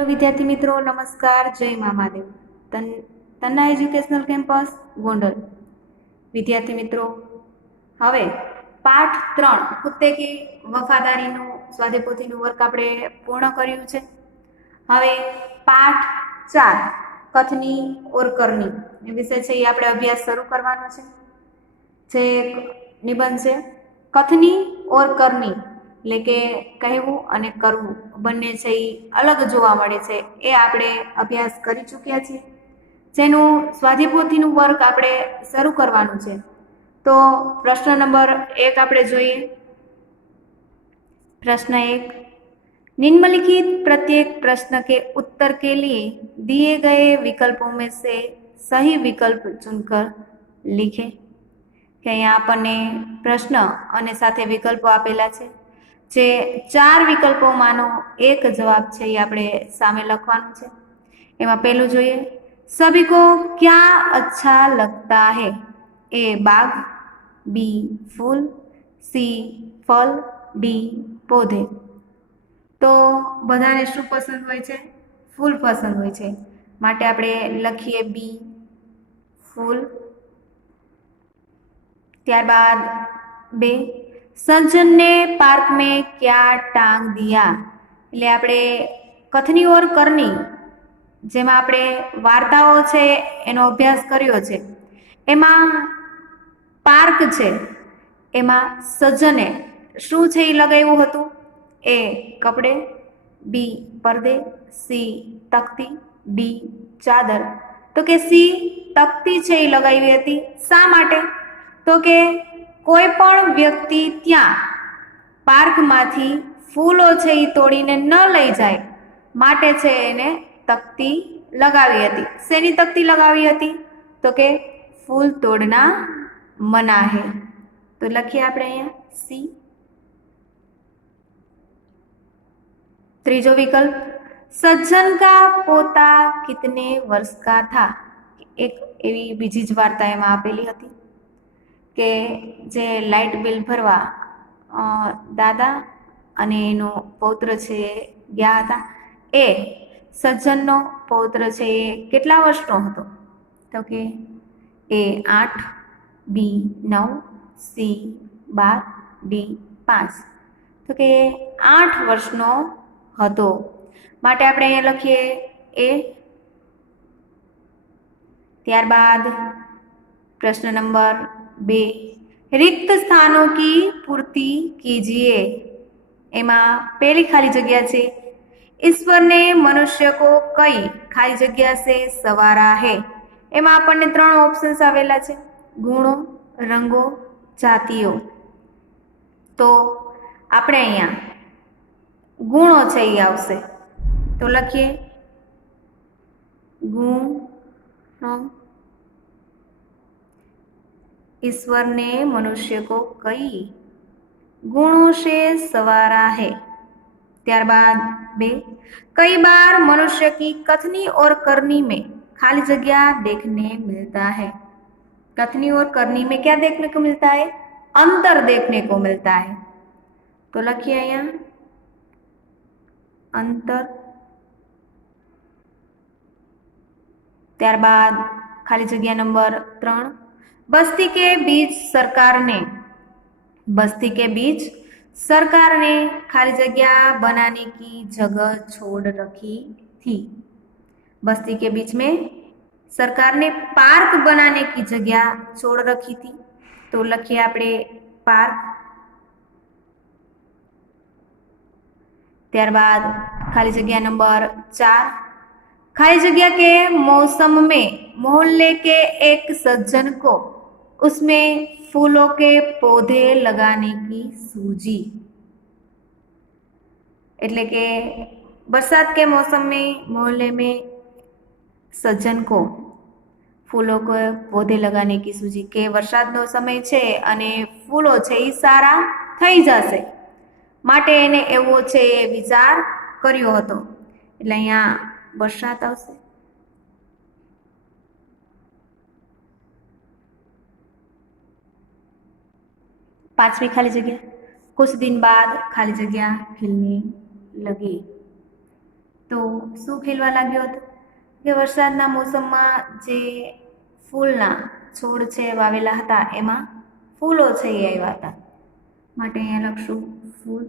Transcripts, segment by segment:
Hello विद्यार्थी मित्रों, नमस्कार। जय महादेव। तन्ना एज्युकेशनल केम्पस गोंडल। विद्यार्थी मित्रों, हवे पाठ 3 कुत्ते की वफादारीનું સ્વાધ્યાયપોથીનું વર્ક આપણે પૂર્ણ કર્યું છે। હવે પાઠ 4 કથની ઓર કરની એ વિષય છે, એ આપણે અભ્યાસ શરૂ કરવાનો છે। જે નિબંધ છે કથની ઓર કરની, એટલે કે કહેવું અને કરવું બંને છે એ અલગ જોવા મળે છે, એ આપણે અભ્યાસ કરી ચૂક્યા છીએ। જેનું સ્વાધ્યાયપોથીનું વર્ક આપણે શરૂ કરવાનું છે। तो प्रश्न नंबर 1 આપણે જોઈએ। प्रश्न 1, निम्नलिखित प्रत्येक प्रश्न के उत्तर के लिए दिए गए विकल्पों में से सही विकल्प चुनकर लिखें। કે અહીંયા આપણને પ્રશ્ન અને સાથે વિકલ્પો આપેલા છે, જે 4 વિકલ્પોમાંનો એક જવાબ છે એ આપણે સામે લખવાનો છે। એમાં પહેલું જોઈએ, सभी को क्या अच्छा लगता है? ए बाग, बी फूल, सी फल, डी पौधे। तो બધાને શું પસંદ હોય છે? ફૂલ પસંદ હોય છે, માટે આપણે લખીએ બી ફૂલ। ત્યારબાદ બે, सज्जन ने पार्क में क्या टांग दिया? એટલે આપણે કથની ઓર કરની જેમાં આપણે વાર્તાઓ છે એનો અભ્યાસ કર્યો છે, એમાં પાર્ક છે એમાં સજ્જને શું છે એ લગાવ્યું હતું? એ કપડે, બી પડદે, સી તકતી, ડી ચાદર। તો કે સી તકતી છે એ લગાવી હતી। શા માટે? તો કે કોઈ પણ વ્યક્તિ ત્યાં પાર્કમાંથી ફૂલો છે એ તોડીને ન લઈ જાય માટે છે એને તકતી લગાવી હતી। શેની તકતી લગાવી હતી? તો કે ફૂલ તોડના મના હે। તો લખીએ આપણે અહીંયા सी। ત્રીજો વિકલ્પ, सज्जन का पोता कितने वर्ष का था? एक એવી બીજી જ વાર્તા એમાં આપેલી હતી કે જે લાઇટ બિલ ભરવા દાદા અને એનો પૌત્ર છે ગયા હતા। એ સજ્જનનો પૌત્ર છે એ કેટલા વર્ષનો હતો? તો કે એ 8, બી 9, સી 12, ડી 5। તો કે 8 વર્ષનો હતો, માટે આપણે અહીંયા લખીએ એ। ત્યારબાદ प्रश्न नंबर 2, रिक्त स्थानों की पूर्ति कीजिए। एमा पहली खाली जगह से ईश्वर ने मनुष्य को कई खाली जगह से सवारा है। एमा आपने 3 ऑप्शन्स आवेला छे, गुणों, रंगों, जातिओ। तो આપણે અહીંયા ગુણો છે એ આવશે, તો લખીએ ગુણો। ईश्वर ने मनुष्य को कई गुणों से सवारा है। त्यारबाद बे, कई बार मनुष्य की कथनी और करनी में खाली जगह देखने मिलता है। कथनी और करनी में क्या देखने को मिलता है? अंतर देखने को मिलता है। तो लखिए यहाँ अंतर। त्यारबाद खाली जगह नंबर 3, बस्ती के बीच सरकार ने खाली जगह बनाने की जगह छोड़ रखी थी। बस्ती के बीच में सरकार ने पार्क बनाने की जगह छोड़ रखी थी। तो लखिए आपणे पार्क। त्यारबाद खाली जगह नंबर 4, खाली जगह के मौसम में मोहल्ले के एक सज्जन को उसमें फूलों के पौधे लगाने की सूझी। એટલે કે बरसात के मौसम में मोहल्ले में सज्जन को फूलों के पौधे लगाने की सूझी કે વરસાદનો સમય છે અને ફૂલો છે એ સારા થઈ જશે માટે એને એવો છે વિચાર કર્યો હતો। એટલે અહીંયા बरसात આવશે। पांचवी खाली जगह, कुछ दिन बाद खाली जगह खिलने लगी। તો શું ખીલવા લાગ્યું હતું કે વરસાદના મોસમમાં જે ફૂલના છોડ છે વાવેલા હતા એમાં ફૂલો છે એ આવ્યા હતા, માટે અહીંયા લખશું ફૂલ,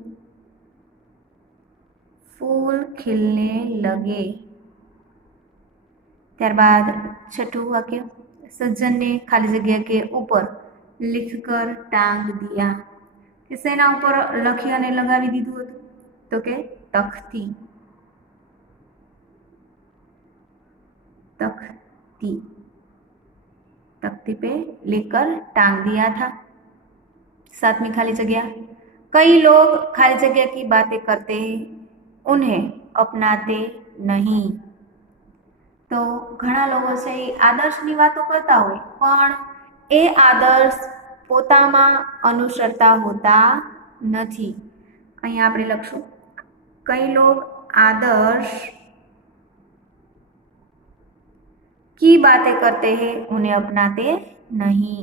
फूल खिलने लगे। ત્યારબાદ छठू वाक्य, सज्जन ने खाली जगह के ऊपर लिखकर टांग दिया, કે શેના ઉપર લખી અને લગાવી દીધું હતું, તો કે તખ્તી, तख्ती, तख्ती पे लेकर टांग दिया था। सातवीं खाली जगह, कई लोग खाली जगह की बातें करते हैं, उन्हें अपनाते नहीं। तो घણા લોકો છે એ આદર્શની વાતો કરતા હોય પણ એ આદર્શ પોતામાં અનુસરતા હોતા નથી। અહીંયા આપણે લખશું કઈ લોગ आदर्श की बातें करते हैं उन्हें अपनाते नहीं।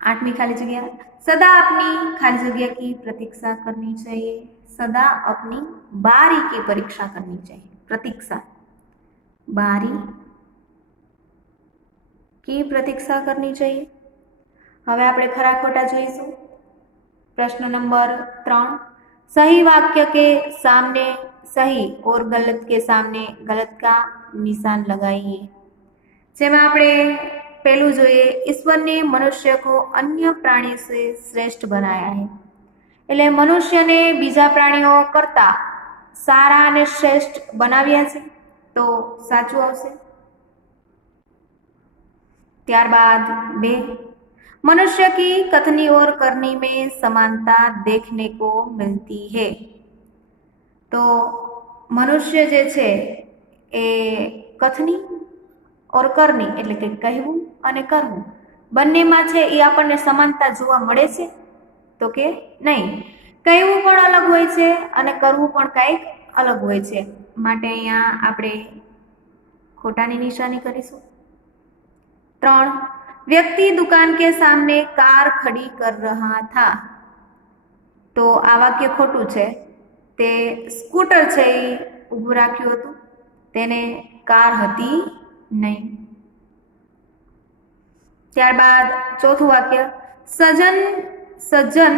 आठवीं खाली जगह, सदा अपनी खाली जगह की प्रतीक्षा करनी चाहिए, सदा अपनी बारी की परीक्षा करनी चाहिए, प्रतीक्षा, बारी की प्रतीक्षा करनी चाहिए। હવે આપણે ખરા ખોટા જોઈશું। प्रश्न नंबर 3, सही वाक्य के सामने सही और गलत के सामने गलत का निशान लगाइए। જેમાં આપણે પહેલું જોઈએ, ईश्वर ने मनुष्य को अन्य प्राणी से श्रेष्ठ बनाया है, એટલે મનુષ્યને બીજા પ્રાણીઓ કરતા સારા અને શ્રેષ્ઠ બનાવ્યા છે, તો સાચું આવશે। ત્યારબાદ 2, मनुष्य की कथनी और करनी में समानता देखने को मिलती है, तो मनुष्य जे छे ए कथनी और करनी એટલે કે કહેવું અને કરવું બંનેમાં છે એ આપણને સમાનતા જોવા મળે છે, તો કે નહીં, કહેવું પણ અલગ હોય છે અને કરવું પણ કંઈક અલગ હોય છે, માટે અહીંયા આપણે ખોટાની નિશાની કરીશું। 3, व्यक्ति दुकान के सामने कार खड़ी कर रहा था, तो आ वाक्य खोटું છે, તે સ્કૂટર છે એ ઊભું રાખ્યું હતું, તેને કાર હતી नहीं। ત્યારબાદ ચોથું વાક્ય, सज्जन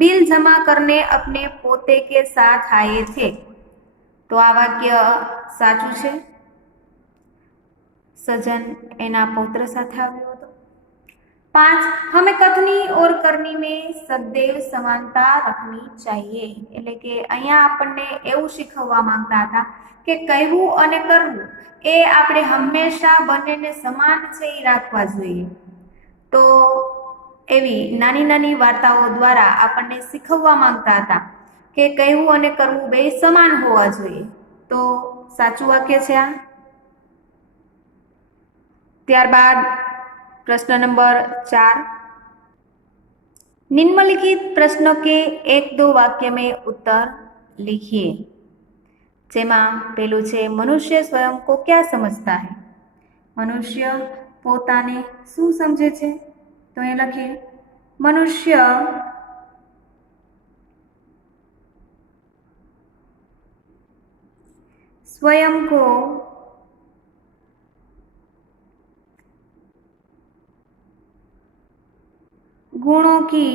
बिल जमा करने अपने पोते के साथ आए थे, तो आ वाक्य साचું છે, सज्जन एना पौत्र साथे આવ્યો હતો। 5, हमें कथनी और करनी में सदैव समानता रखनी चाहिए, એટલે કે અહીંયા આપણને એવું શીખવવા માંગતા હતા કે કહેવું અને કરવું એ આપણે હંમેશા બંનેને સમાન છે એ રાખવા જોઈએ। તો એવી નાની નાની વાર્તાઓ દ્વારા આપણને શીખવવા માંગતા હતા કે કહેવું અને કરવું બે સમાન હોવા જોઈએ, તો સાચું વાક્ય છે આ। ત્યારબાદ प्रश्न नंबर 4, निम्नलिखित प्रश्नों के 1-2 वाक्य में उत्तर लिखिए। જેમાં પેલું છે, મનુષ્ય સ્વયં को क्या समझता है, મનુષ્ય પોતાને શું સમજે છે, તો એ લખીએ મનુષ્ય स्वयं को गुणों की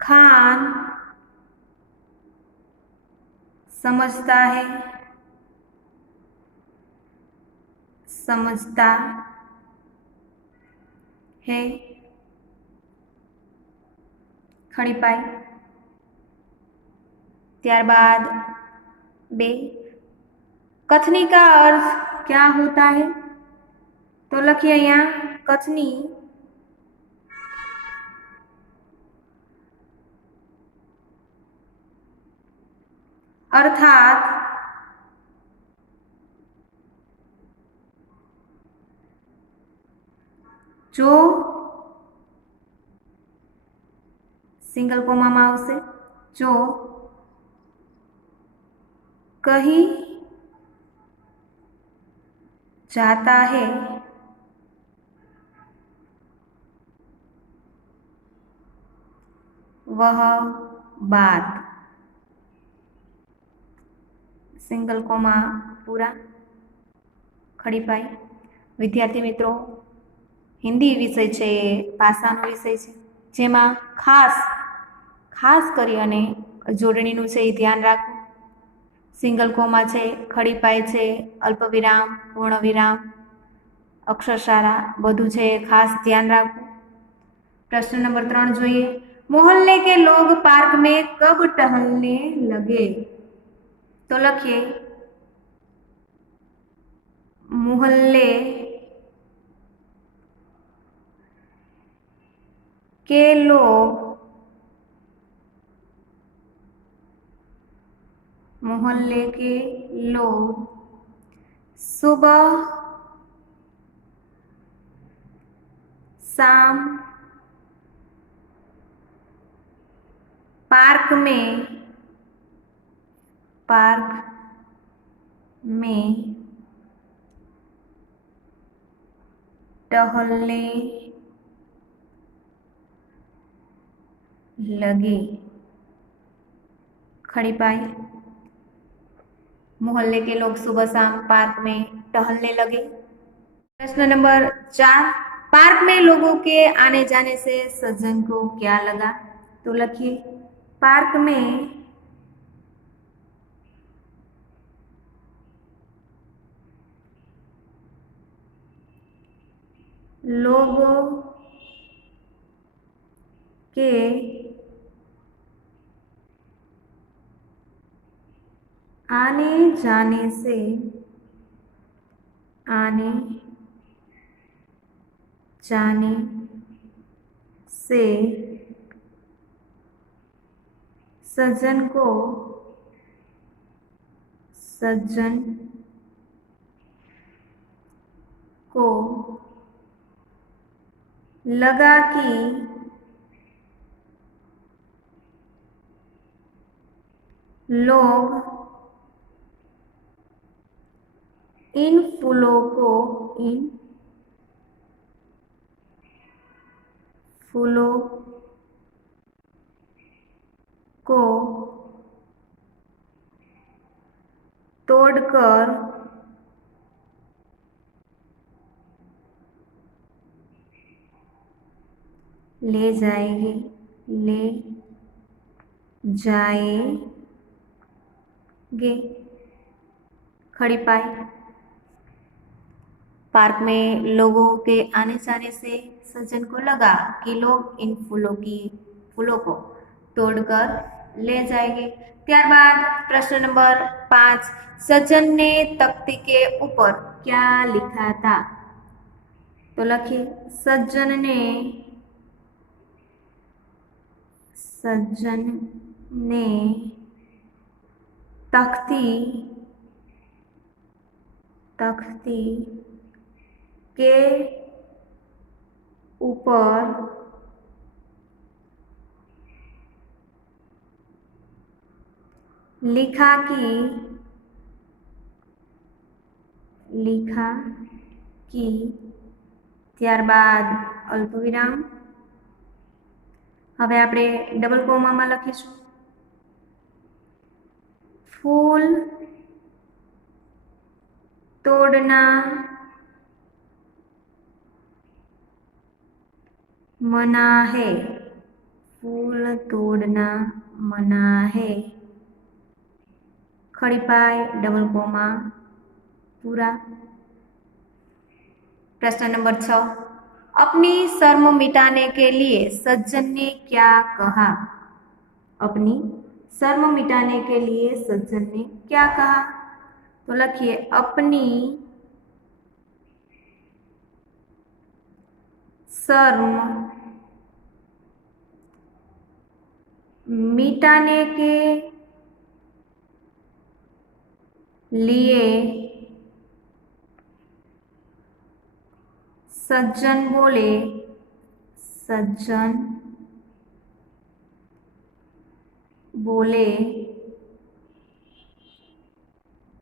खान समझता है, खड़ी पाई। ત્યારબાદ 2, कथनी का अर्थ क्या होता है, तो लखिए અહીંયા कथनी अर्थात जो सिंगल कोमा में आवशे, जो कही जाता है वह बात, सिंगल कोमा पूरा, खड़ी पाई। विद्यार्थी मित्रों, हिंदी विषय छे भाषानो विषय छे, जेमां खास करी अने जोडणीनुं छे ए ध्यान राखो। सिंगल कोमा छे, खड़ी पाई छे, अल्पविराम, पूर्णविराम, अक्षरशाला बधुं छे, खास ध्यान राखो। प्रश्न नंबर 3 જોઈએ। मोहल्ले के लोग पार्क में कब टहलने लगे? तो लखिए मोहल्ले के लोग सुबह शाम पार्क में टहलने लगे। खड़ी पाई। मोहल्ले के लोग सुबह शाम पार्क में टहलने लगे। प्रश्न नंबर 4, पार्क में लोगों के आने जाने से सज्जन को क्या लगा? तो लखिए पार्क में लोगों के आने जाने से सज्जन को लगा कि लोग इन फूलों को तोड़कर ले जाएंगे। खड़ी पाई। पार्क में लोगों के आने जाने से सज्जन को लगा कि लोग इन फूलों को तोड़कर ले जाएंगे। त्यारबाद प्रश्न नंबर 5, सज्जन ने तख्ती के ऊपर क्या लिखा था? तो लखिए सज्जन ने तख्ती के ऊपर लिखा कि त्यारबाद अल्पविराम। हवे आपणे डबल कोमा में लखीशुं फूल तोड़ना मना है। फूल तोड़ना मना है। खड़ी पाई, डबल कोमा पूरा। प्रश्न नंबर 6, अपनी शर्म मिटाने के लिए सज्जन ने क्या कहा? अपनी शर्म मिटाने के लिए सज्जन ने क्या कहा? तो लखिए अपनी शर्म मिटाने के लिए सज्जन बोले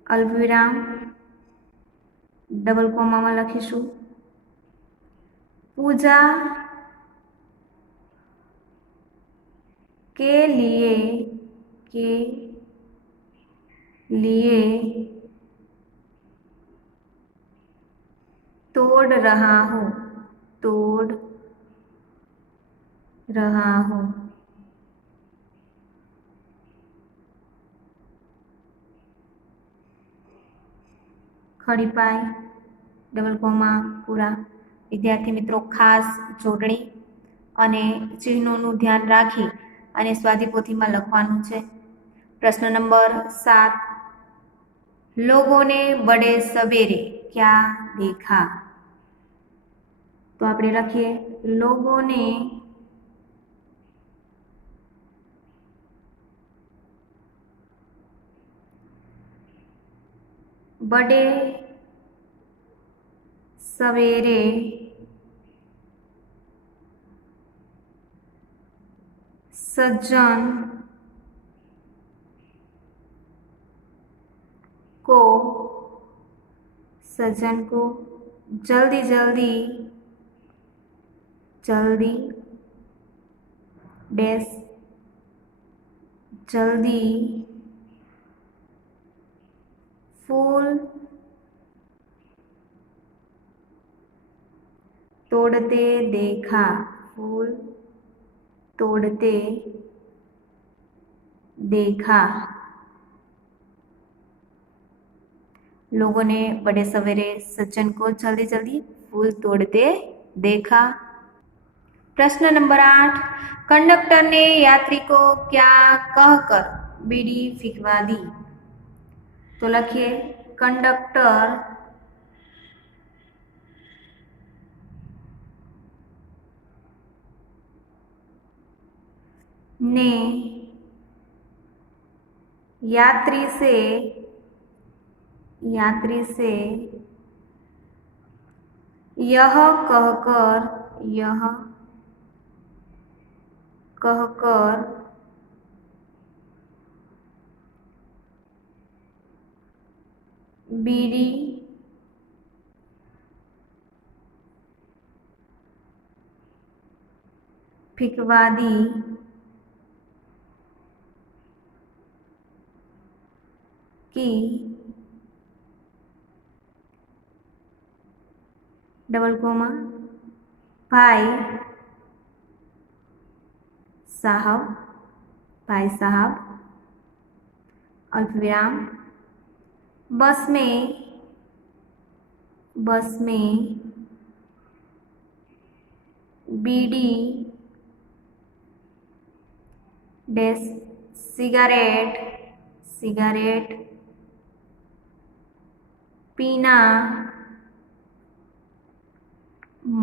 अल्पविराम डबल कोमा में लखीशुं पूजा के लिए तोड़ रहा हूँ, तोड़ रहा हूँ। खड़ी पाई डबल कोमा पूरा। विद्यार्थी मित्रों खास जोड़णी અને ચિહ્નોનું ધ્યાન રાખી અને સ્વાધીપોથીમાં લખવાનું છે। પ્રશ્ન નંબર 7, लोगों ने बड़े सवेरे क्या देखा? तो આપણે લખીએ लोगों ने बड़े सवेरे सज्जन को जल्दी डैश जल्दी फूल तोड़ते देखा, फूल तोड़ते देखा। लोगों ने बड़े सवेरे सज्जन को जल्दी फूल तोड़ते देखा। प्रश्न नंबर 8, कंडक्टर ने यात्री को क्या कहकर बीड़ी फीकवा दी? तो लखिए कंडक्टर ने यात्री से यह कहकर बीड़ी फिकवा दी कि डबल कोमा भाई साहब अल्पविराम बस में बीड़ी डैश सिगरेट पीना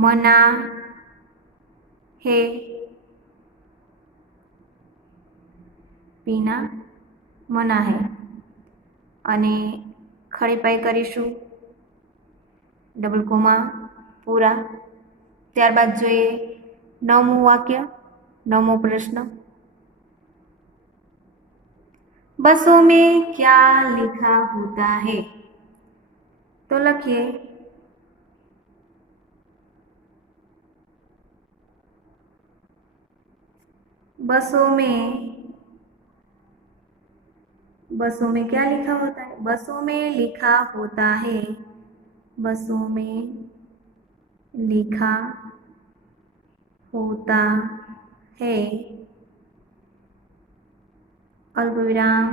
मना है, पीना मना है। અને ખડી પાઈ કરીશું ડબલ કોમા પૂરા। ત્યારબાદ જોઈએ 9મું વાક્ય, 9મો પ્રશ્ન, बसों में क्या लिखा होता है? तो लखिए बसों में क्या लिखा होता है? बसों में लिखा होता है, बसों में लिखा होता है अल्पविराम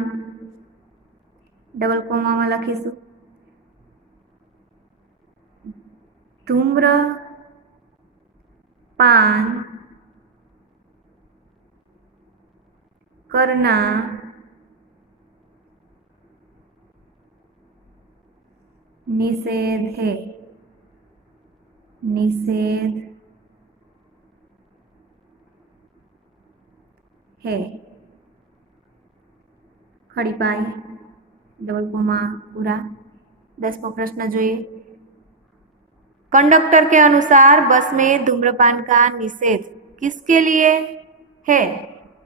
डबल कोमा में लखीशु धूम्रपान करना निषेध है। खड़ी पाई डबल कोमा पूरा। 10मो प्रश्न જોઈએ, कंडक्टर के अनुसार बस में धूम्रपान का निषेध किसके लिए है,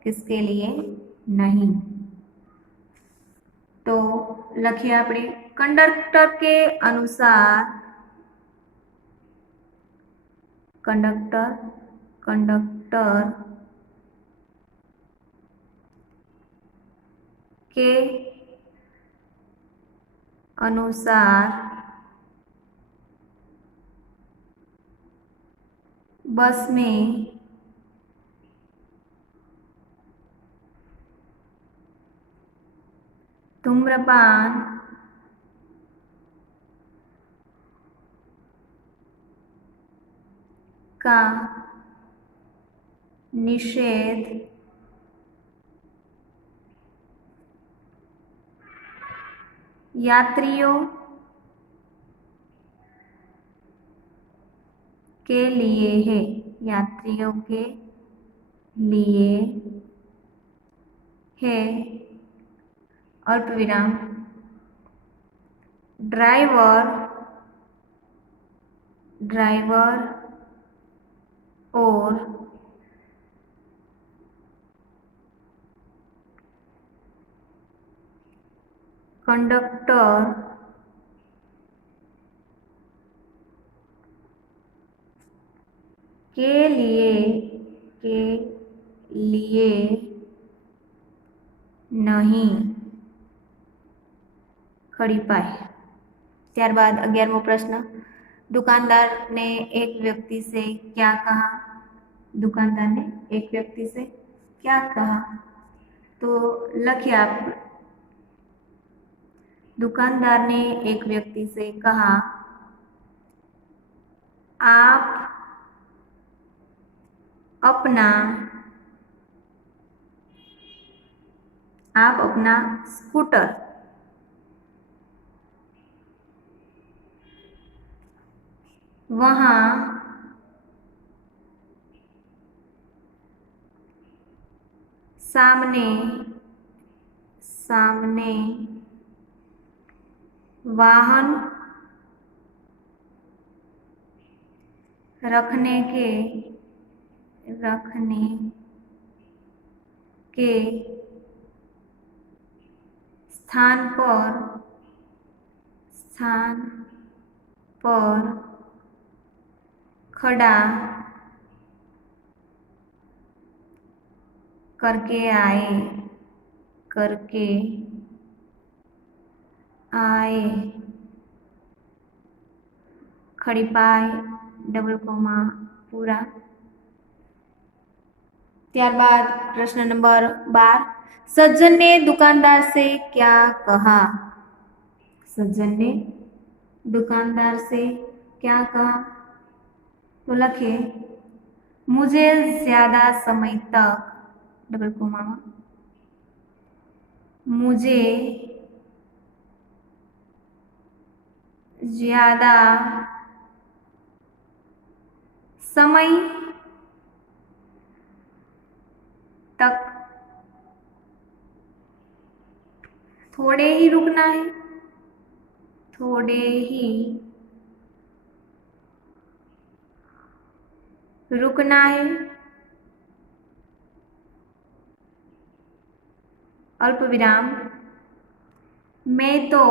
किसके लिए नहीं? तो लखिए આપણે कंडक्टर के अनुसार कंडक्टर के अनुसार बस में धूम्रपान का निषेध यात्रियों के लिए है, यात्रियों के लिए है, अल्पविराम ड्राइवर और कंडक्टर के लिए नहीं। खड़ी पाए। त्यारबाद 11मो प्रश्न, दुकानदार ने एक व्यक्ति से क्या कहा? दुकानदार ने एक व्यक्ति से क्या कहा? तो लखिए आप, दुकानदार ने एक व्यक्ति से कहा, आप अपना स्कूटर वहां सामने वाहन रखने के स्थान पर खड़ा करके आए। खड़ी पाई, डबल कोमा पूरा। त्यारबाद प्रश्न नंबर 12, सज्जन ने दुकानदार से क्या कहा? सज्जन ने दुकानदार से क्या कहा? तो लखिए, मुझे ज्यादा समय तक, डबल कोमा में, मुझे ज्यादा समय तक थोड़े ही रुकना है, थोड़े ही रुकना है। अल्प विराम, मैं तो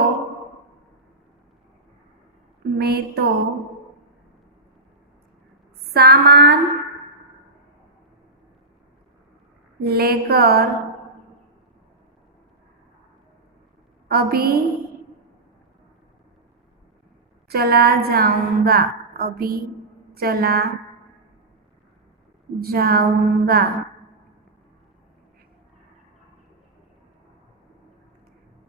सामान लेकर अभी चला जाऊंगा।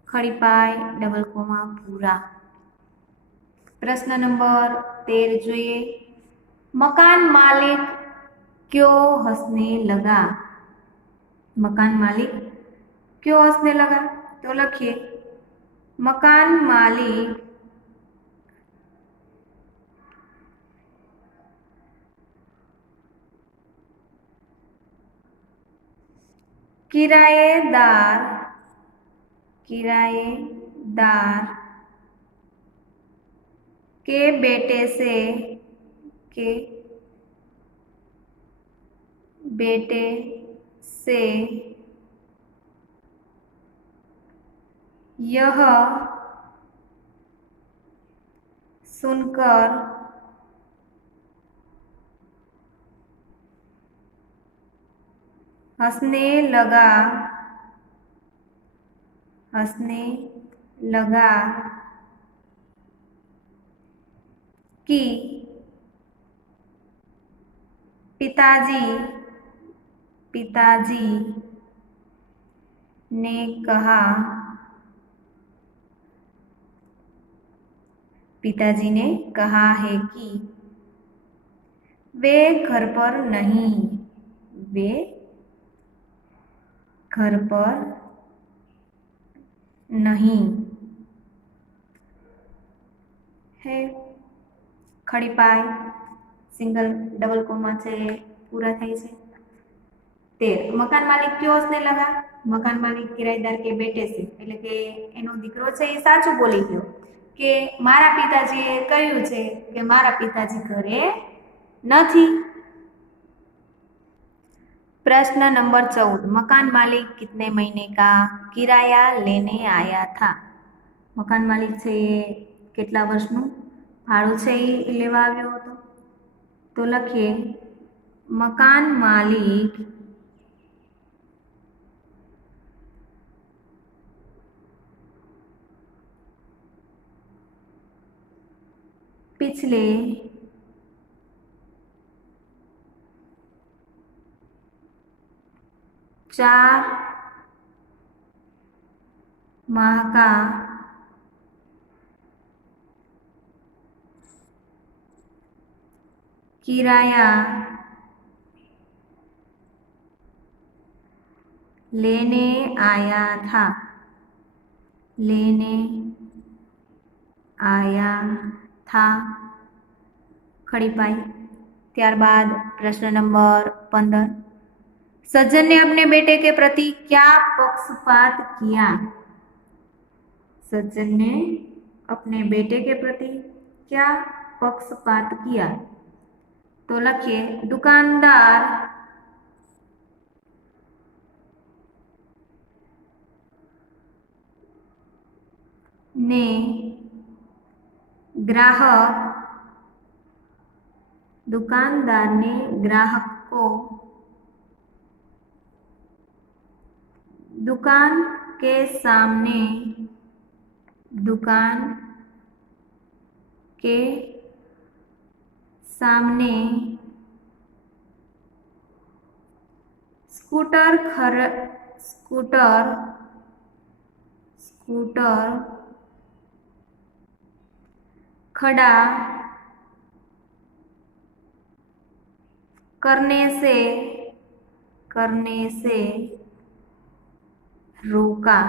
खड़ी पाई, डबल कोमा पूरा। प्रश्न नंबर 13 જોઈએ, मकान मालिक क्यों हंसने लगा? मकान मालिक क्यों हंसने लगा? तो लखिए, मकान मालिक किराएदार के बेटे से यह सुनकर हंसने लगा हंसने लगा कि पिताजी पिताजी ने कहा पिताजी ने कहा है कि वे घर पर नहीं, वे घर पर नहीं है। खड़ी पाय सिंगल डबल कोमा છે પૂરા થાય છે। 13 મકાન માલિક क्यों हंसने लगा? મકાન માલિક કિરાયદાર કે બેઠે છે એટલે કે એનો દીકરો છે એ સાચું બોલી ગયો કે મારા પિતાજીએ કહ્યું છે કે મારા પિતાજી ઘરે નથી। प्रश्न नंबर 14 मकान मालिक कितने महीने का किराया लेने आया था? मकान मालिक છે એ કેટલા વર્ષનું ભાડું છે એ લેવા આવ્યો હતો। તો લખીએ મકાન માલિક पिछले 4 माह का किराया लेने आया था, लेने आया था। खड़ी पाई। ત્યારબાદ प्रश्न नंबर 15 सज्जन ने अपने बेटे के प्रति क्या पक्षपात किया? सज्जन ने अपने बेटे के प्रति क्या पक्षपात किया? तो लखिए दुकानदार ने ग्राहक दुकानदार ने ग्राहक को दुकान के सामने दुकान के सामने स्कूटर खड़ा करने से रोका।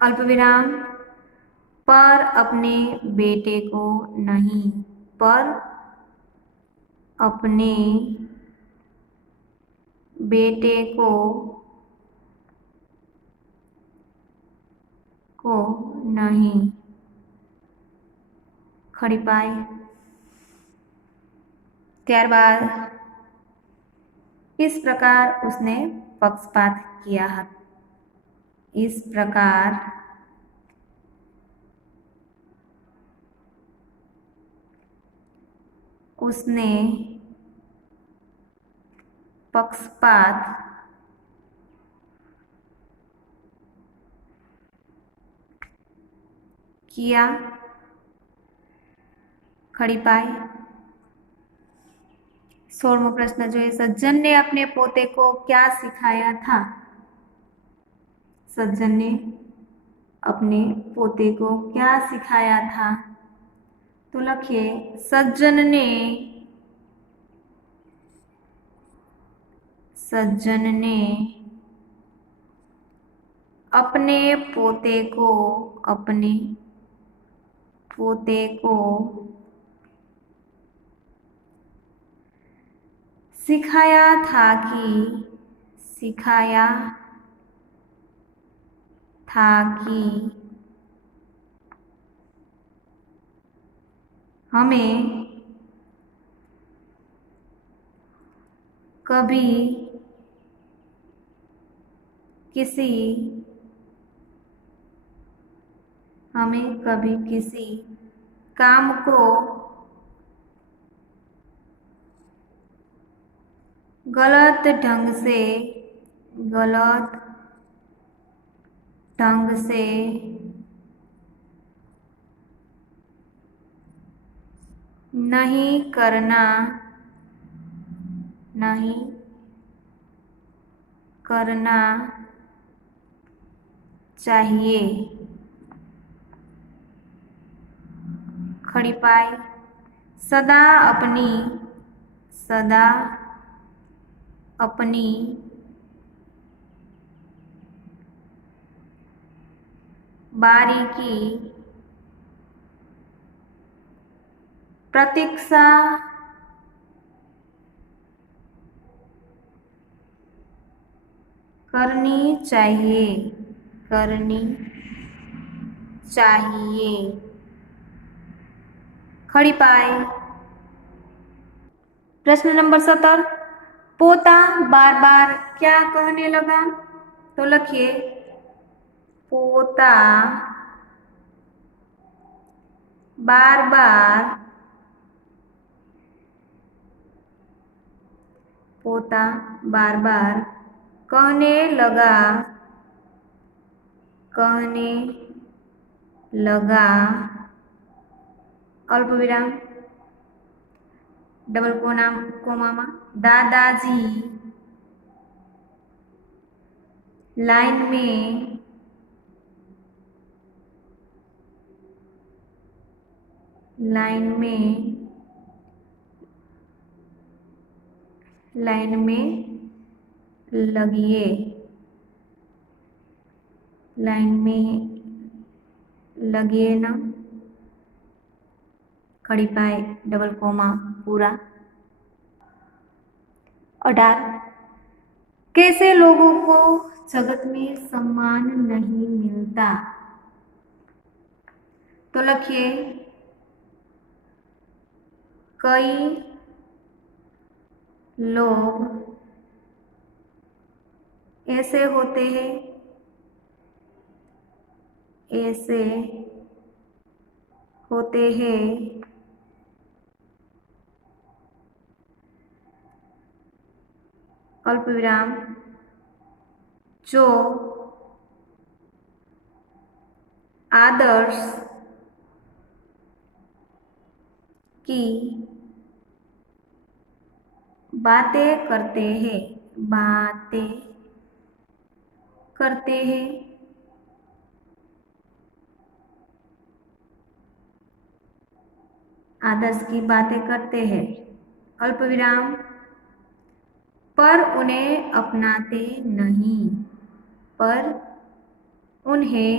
अल्पविराम पर अपने बेटे को नहीं, पर अपने बेटे को नहीं। खड़ी पाई। ત્યારબાદ इस प्रकार उसने पक्षपात किया है। इस प्रकार उसने पक्षपात किया। खड़ी पाई। 16वां प्रश्न जो है सज्जन ने अपने पोते को क्या सिखाया था? सज्जन ने अपने पोते को क्या सिखाया था? तो लखिए सज्जन ने अपने पोते को सिखाया था कि हमें कभी किसी काम को गलत ढंग से, गलत ढंग से नहीं करना, नहीं करना चाहिए। खड़ी पाई, सदा अपनी, सदा अपनी बारी की प्रतीक्षा करनी चाहिए, करनी चाहिए। खड़ी पाई, प्रश्न नंबर 17, पोता बार बार क्या कहने लगा? तो लिखिए, पोता बार बार, पोता बार बार कहने लगा, कहने लगा, अल्प विराम, डबल कोमा में, दादाजी लाइन में, लाइन में, लाइन में लगिए, लाइन में लगिए ना, खड़ी पाई, डबल कोमा पूरा। 18, कैसे लोगों को जगत में सम्मान नहीं मिलता? तो लिखिए, कई लोग ऐसे होते हैं, ऐसे होते हैं अल्प विराम, जो आदर्श की बातें करते हैं, बातें करते हैं, आदर्श की बातें करते हैं, अल्प विराम, पर उन्हें अपनाते नहीं, पर उन्हें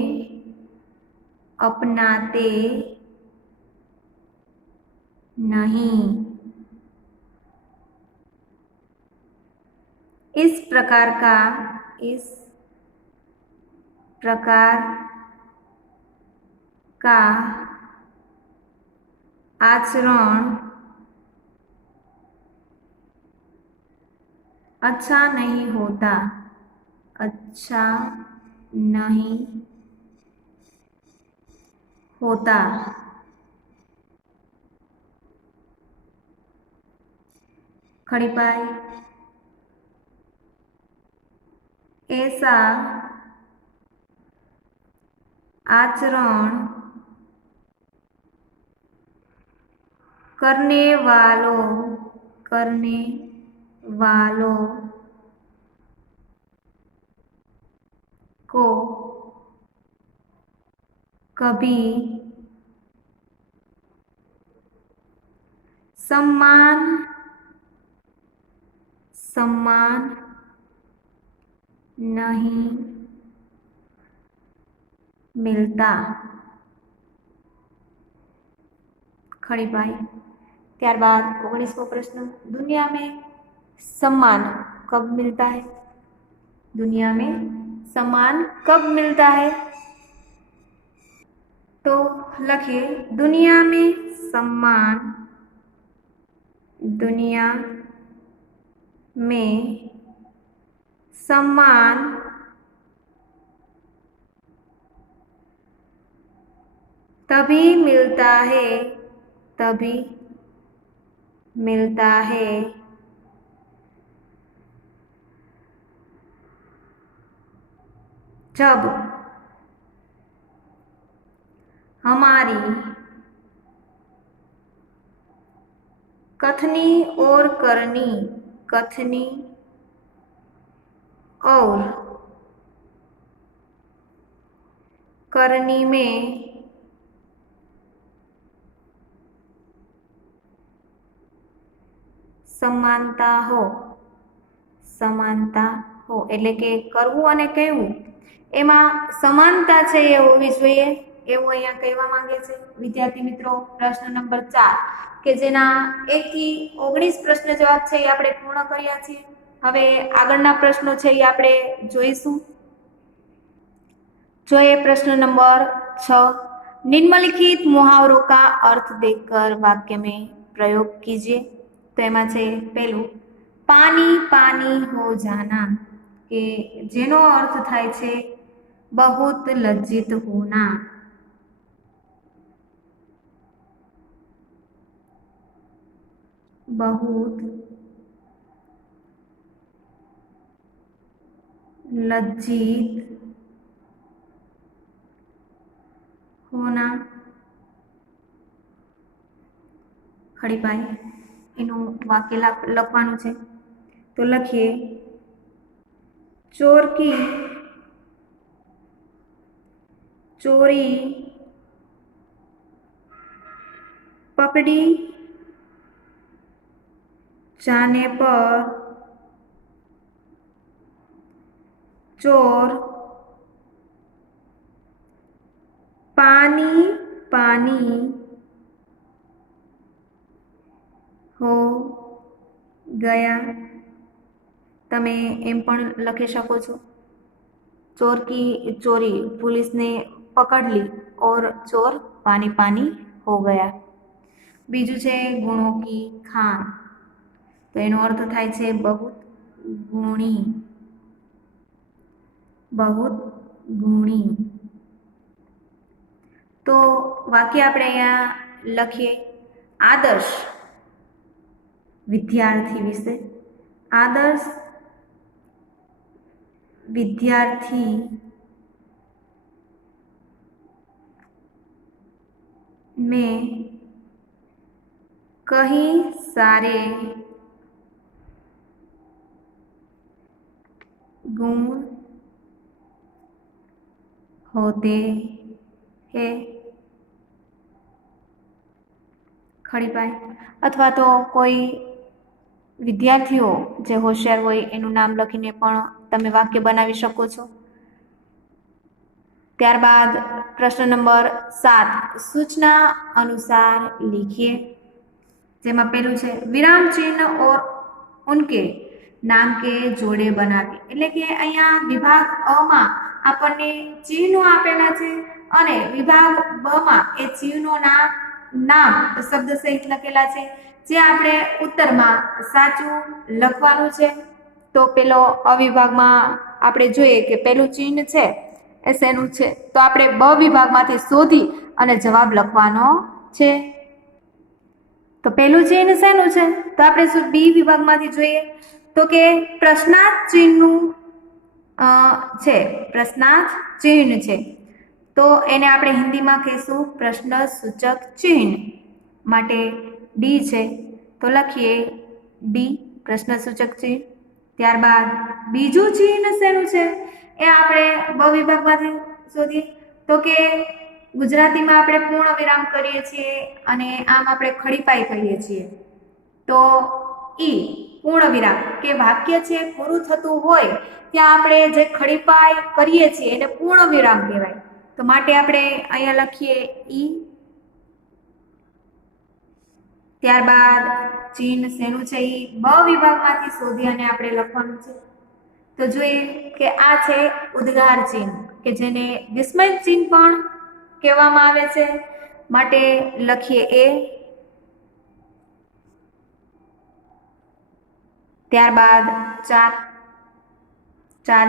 अपनाते नहीं। इस प्रकार का, इस प्रकार का आचरण अच्छा नहीं होता, अच्छा नहीं होता। खड़ी पाई, ऐसा आचरण करने वालों, करने वालों को कभी सम्मान, सम्मान नहीं मिलता। खड़ी पाई, त्यारबाद 19वां प्रश्न, दुनिया में सम्मान कब मिलता है? दुनिया में सम्मान कब मिलता है? तो लिखिए, दुनिया में सम्मान, दुनिया में सम्मान तभी मिलता है, तभी मिलता है जब हमारी कथनी और करनी में समानता हो એટલે કે કરવું અને કહેવું એમાં સમાનતા છે એ હોવી જોઈએ એવું અહીંયા કહેવા માંગે છે વિદ્યાર્થી મિત્રો। પ્રશ્ન નંબર 4 કે જેના 1 થી 19 પ્રશ્ન જવાબ છે એ આપણે પૂર્ણ કર્યા છે। હવે આગળના પ્રશ્નો છે એ આપણે જોઈશું। જોઈએ प्रश्न नंबर 6 निम्नलिखित मुहावरों का अर्थ देकर वाक्य में प्रयोग कीजिए। तो एमा छे पहलू पानी पानी हो जाना के जेनो अर्थ थाय छे बहुत लज्जित होना। बहुत लज्जित होना। खड़ी पाई एनु वाक्य लखवानुं छे तो लखीए चोर की चोरी पकड़ी जाने पर चोर पानी पानी हो गया। तमे एम पण लखी शको छो चोर की चोरी पुलिस ने पकड़ ली और चोर पानी पानी हो गया। बीजू छे गुणों की खान तो एनो अर्थ थाय छे बहुत गुणी। बहुत गुणी तो वाक्य आपणे अहींया लखीए आदर्श विद्यार्थी विषे। आदर्श विद्यार्थी में कई सारे गुण होते हैं। खड़ी पाई अथवा तो कोई विद्यार्थीओ जे होशियार होय एनुं नाम लखीने पण तमे वाक्य बनावी शको छो। त्यारबाद प्रश्न नंबर 7 सूचना अनुसार लिखिए। जेमां पहेलुं छे विराम चिन्ह और उनके नाम के जोड़े बनावी એટલે કે અહીંયા વિભાગ અ માં આપણને ચિહ્નો આપેલા છે અને વિભાગ બ માં એ ચિહ્નોના નામ શબ્દ સહિત લખેલા છે જે આપણે ઉત્તરમાં સાચું લખવાનું છે। તો પેલો અવિભાગમાં આપણે જોઈએ કે પેલું ચિહ્ન છે એ શેનું છે તો આપણે બ વિભાગમાંથી શોધી અને જવાબ લખવાનો છે। तो पहलू चिन्ह शेनु छे तो आपणे बी विभागमांथी जोईए तो के प्रश्नार्थ चिन्हनुं छे। प्रश्नार्थ चिन्ह छे तो एने आपणे हिंदीमां कहीशुं प्रश्न सूचक चिन्ह माटे डी छे तो लखीए डी प्रश्न सूचक चिन्ह। त्यारबाद बीजू चिन्ह शेनु छे ए आपणे ब विभागमांथी शोधीए तो के गुजराती में आपणे पूर्ण विराम करीए छीए अने आम आपणे खड़ीपाई कहीए छीए तो ई पूर्ण विराम के वाक्य छे पूरुं थतुं होय त्यां आपणे जे खड़ीपाई करीए छीए एने पूर्ण विराम कहेवाय। तो माटे आपणे अहींया लखीए ई। त्यारबाद चिन्ह शेनुं छे ई ब विभागमांथी शोधी अने आपणे लखवानुं छे। तो जोईए के आ छे उद्गार चिन्ह के जेने विस्मय चिन्ह पण कहेवामां आवे छे माटे लखीए ए। त्यारबाद चार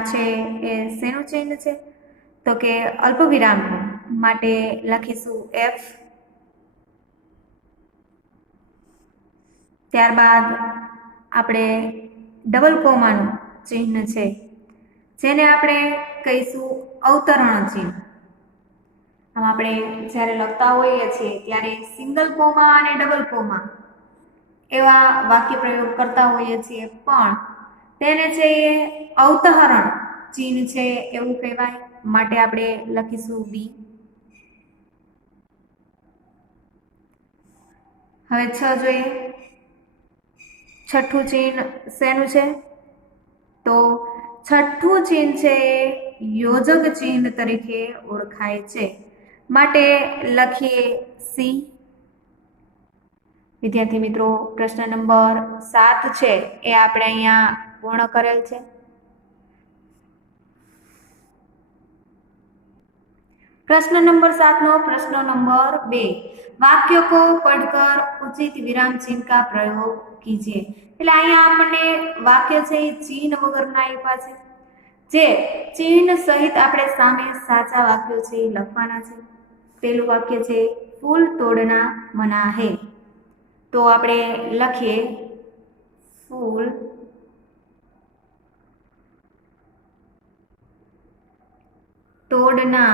छे ए शेनुं चिन्ह छे तो के अल्पविराम माटे लखीशुं एफ। त्यारबाद आपणे डबल कोमानुं चिन्ह छे जेने आपणे कहीशुं અવતરણ ચિહ્ન. આમ આપણે જ્યારે લખતા હોઈએ છીએ ત્યારે સિંગલ કોમા અને ડબલ કોમા એવા વાક્ય પ્રયોગ કરતા હોઈએ છીએ, પણ તેને છે એ અવતરણ ચિહ્ન છે એવું કહેવાય. માટે આપણે લખીશું બી. હવે 6 જોઈએ. છઠ્ઠું ચિહ્ન શેનું છે? તો છઠ્ઠું ચિહ્ન છે યોજક ચિહ્ન તરીકે ઓળખાય છે. માટે લખીએ સી. વિદ્યાર્થી મિત્રો, પ્રશ્ન નંબર 7 છે એ આપણે અહીંયા પૂર્ણ કરેલ છે. प्रश्न नंबर 7 नो प्रश्न नंबर 2, वाक्य को पढ़कर उचित विराम चिन्ह का प्रयोग कीजिए. એટલે અહીંયા આપણને વાક્ય છે એ ચિહ્ન વગરના આપ્યા છે, જે ચિહ્ન સહિત આપણે સામે સાચા વાક્યો છે એ લખવાના છે. પહેલું વાક્ય છે ફૂલ તોડના મના હે. તો આપણે લખીએ ફૂલ તોડના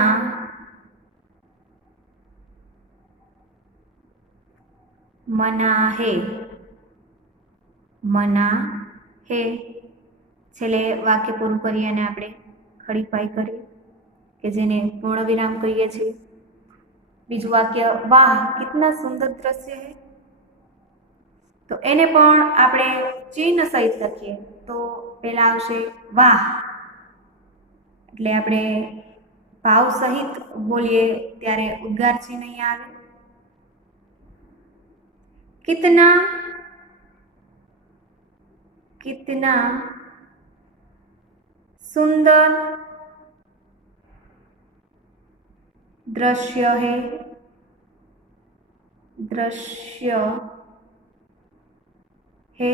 मना है. मना है. छेल्ले वाक्य पूરું કરીએ અને આપણે ખડીપાઈ કરીએ કે જેને પૂર્ણ વિરામ કહીએ છીએ. બીજું વાક્ય વાહ કિतना સુંદર દ્રશ્ય है. તો એને પણ આપણે ચિહ્ન સહિત લખીએ. તો પહેલા આવશે વાહ, એટલે આપણે ભાવ સહિત બોલીએ ત્યારે ઉદ્ગાર ચિહ્ન અહીંયા આવે. कितना कितना सुंदर दृश्य है. दृश्य है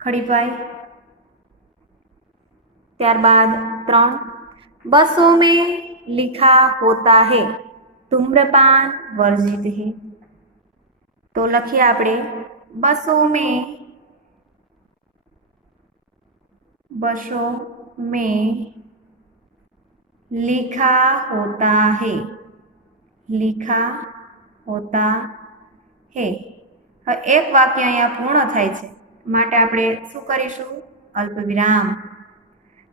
खड़ीपाई. त्यारबाद 3, बसों में लिखा होता है धूम्रपान वर्जित है. तो लखिए आपणे बसों में लिखा होता है. लिखा होता है. एक वाक्य अहींया पूर्ण थाय छे माटे आपणे शुं करीशुं? अल्पविराम.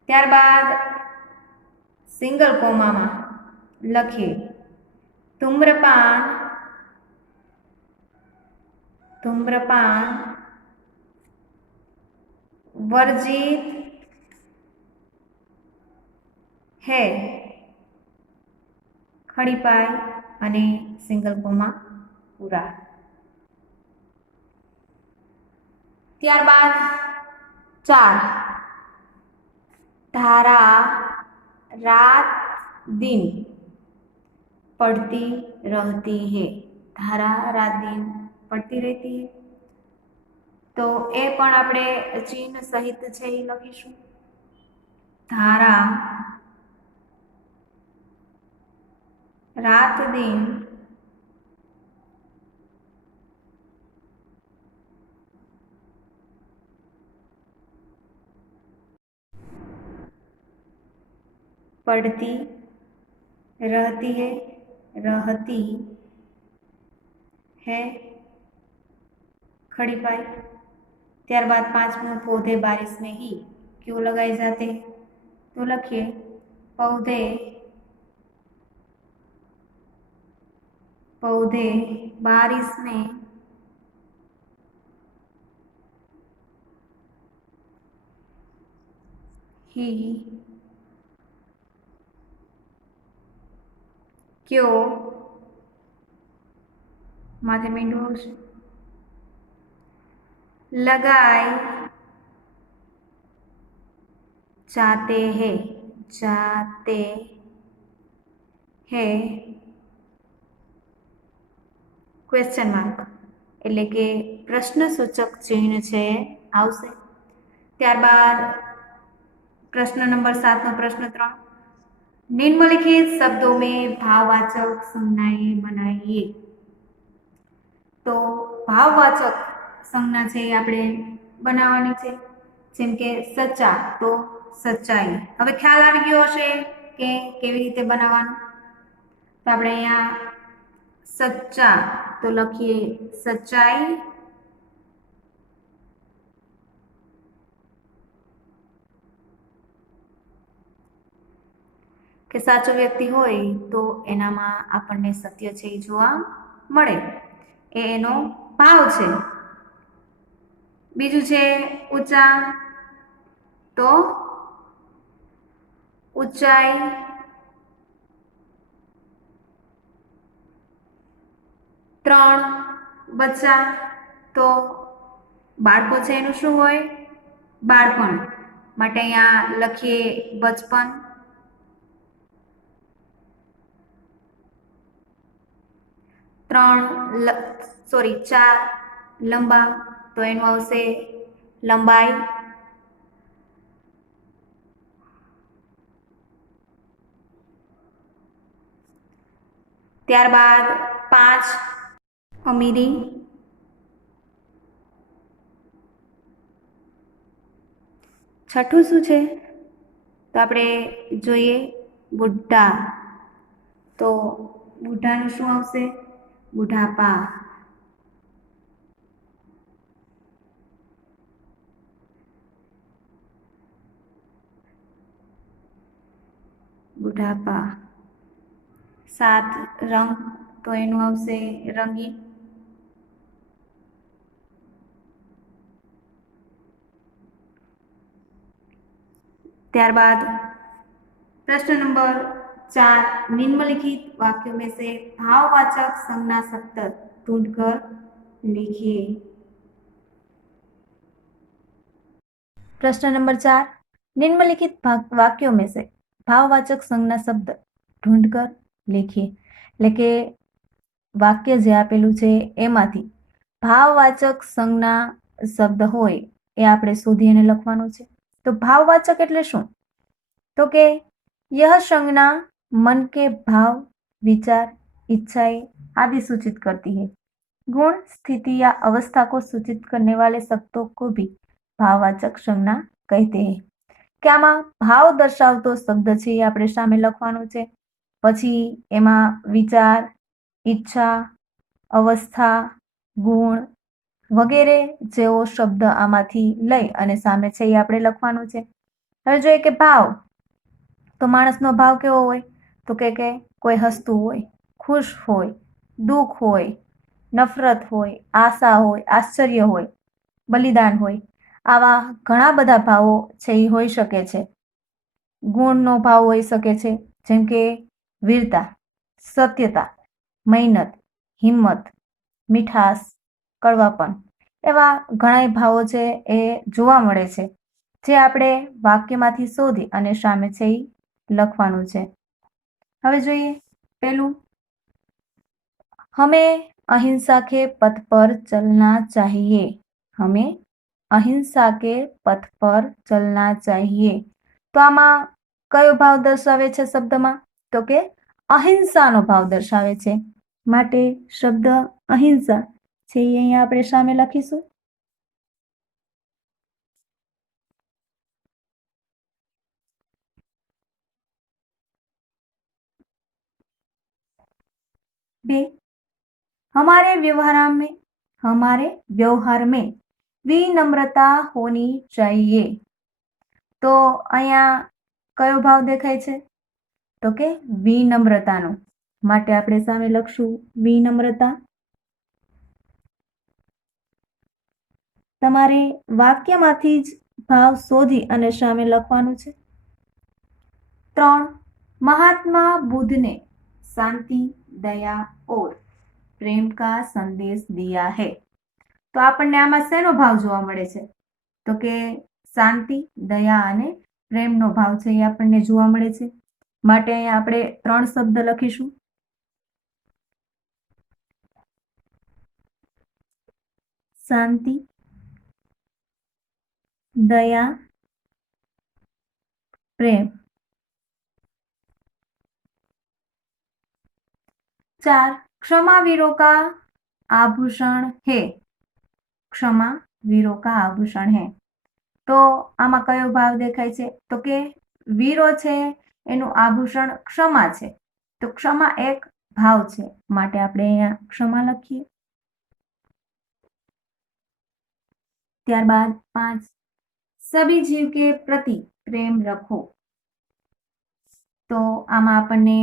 त्यारबाद सिंगल कोमा में लखीए धूम्रपान धूम्रपान वर्जित है खड़ीपाई અને સિંગલ કોમા પૂરા. ત્યારબાદ 4, धारा रात दिन पढ़ती रहती है. धारा रात दिन पढ़ती रहती है. तो ए पण आपणे चिन्ह सहित छे ए लखीशुं. धारा रात दिन पढ़ती रहती है. रहती है खड़ीपाई. त्यारबाद 5मुं पौधे बारिश में ही क्यों लगाए जाते हैं. तो लखिए पौधे पौधे बारिश में ही क्यों माथे मींडू लगाए जाते हैं. जाते हैं क्वेश्चन मार्क એટલે કે પ્રશ્નસૂચક ચિહ્ન છે આવશે. ત્યારબાદ प्रश्न नंबर 7 નો प्रश्न 3, निम्नलिखित शब्दों में भाववाचक संज्ञाएं बनाइए. तो भाववाचक संज्ञा છે આપણે બનાવવાની છે. જેમ કે સચ્ચા તો સચ્ચાઈ. હવે ખ્યાલ આવી ગયો હશે કે કેવી રીતે બનાવવાનું. તો આપણે અહીંયા સચ્ચા તો લખીએ સચ્ચાઈ, કે સાચો વ્યક્તિ હોય તો એનામાં આપણને સત્ય છે એ જોવા મળે, એ એનો ભાવ છે. બીજું છે ઊંચા તો ઊંચાઈ, ત્રણ બચ્ચા તો બાળકો છે એનું શું હોય? બાળપણ. માટે અહીંયા લખીએ બચપન. ચાર લંબા તો એનું આવશે લંબાઈ. ત્યારબાદ 5 અમીરી. છઠ્ઠું શું છે? તો આપણે જોઈએ બુઢા. તો બુઢાનું શું આવશે? બુઢાપા. બુઢાપા. 7 રંગ તો એનું આવશે રંગીન. ત્યારબાદ प्रश्न नंबर 4, निम्नलिखित वाक्यों में से भाववाचक संज्ञा शब्द ढूंढकर लिखिए. प्रश्न नंबर 4, निम्नलिखित वाक्यों में से भाववाचक संज्ञा शब्द ढूंढकर लिखिए. એટલે કે વાક્ય જે આપેલું છે એમાંથી ભાવવાચક સંજ્ઞા શબ્દ હોય એ આપણે શોધી અને લખવાનું છે. તો ભાવવાચક એટલે શું? तो के यह संज्ञा मन के भाव, विचार, इच्छाएं आदि सूचित करती है. गुण, स्थिति या अवस्था को सूचित करने वाले शब्दों को भी भाववाचक संज्ञा कहते हैं. કે આમાં ભાવ દર્શાવતો શબ્દ છે એ આપણે સામે લખવાનો છે. પછી એમાં વિચાર, ઈચ્છા, અવસ્થા, ગુણ વગેરે જેવો શબ્દ આમાંથી લઈ અને સામે છે એ આપણે લખવાનું છે. હવે જોઈએ કે ભાવ. તો માણસનો ભાવ કેવો હોય? તો કે કોઈ હસતું હોય, ખુશ હોય, દુઃખ હોય, નફરત હોય, આશા હોય, આશ્ચર્ય હોય, બલિદાન હોય, આવા ઘણા બધા ભાવો છે એ હોઈ શકે છે. ગુણનો ભાવ હોઈ શકે છે, જેમ કે વીરતા, સત્યતા, મહેનત, હિંમત, મીઠાશ, કડવાપણ, એવા ઘણા ભાવો છે એ જોવા મળે છે, જે આપણે વાક્યમાંથી શોધી અને સામે છે એ લખવાનું છે. હવે જોઈએ પહેલું, हमें अहिंसा के पथ पर चलना चाहिए. हमें अहिंसा के पथ पर चलना चाहिए. तो आमा कयो भाव दर्शावे छे शब्दमां? तो के अहिंसानो भाव दर्शावे छे. माटे शब्द अहिंसा छे ए अहींया आपणे सामे लखीशुं. बे, हमारे व्यवहार में विनम्रता होनी चाहिए. तो अहींया कयो भाव देखाय छे? तो के विनम्रतानो. माटे आपणे सामे लखशुं विनम्रता. तमारे वाक्यमांथी ज भाव शोधी अने सामे लखवानुं छे. 3, महात्मा बुद्ध ने शांति, दया और प्रेम का संदेश दिया है. तो आपने आमां शेनो भाव जोवा मळे छे? तो के शांति, दया अने प्रेमनो भाव छे ए आपने जोवा मळे छे. माटे अहींया आपणे 3 शब्द लखीशुं. शांति, दया, प्रेम. 4, क्षमा वीरों का आभूषण है. क्षमा वीरों का आभूषण है. તો આમાં કયો ભાવ દેખાય છે? તો કે વીરો છે એનું આભૂષણ ક્ષમા છે, તો ક્ષમા એક ભાવ છે, માટે આપણે અહીંયા ક્ષમા લખીએ. ત્યારબાદ 5, સભી જીવ કે પ્રતિ પ્રેમ રખો. તો આમાં આપણને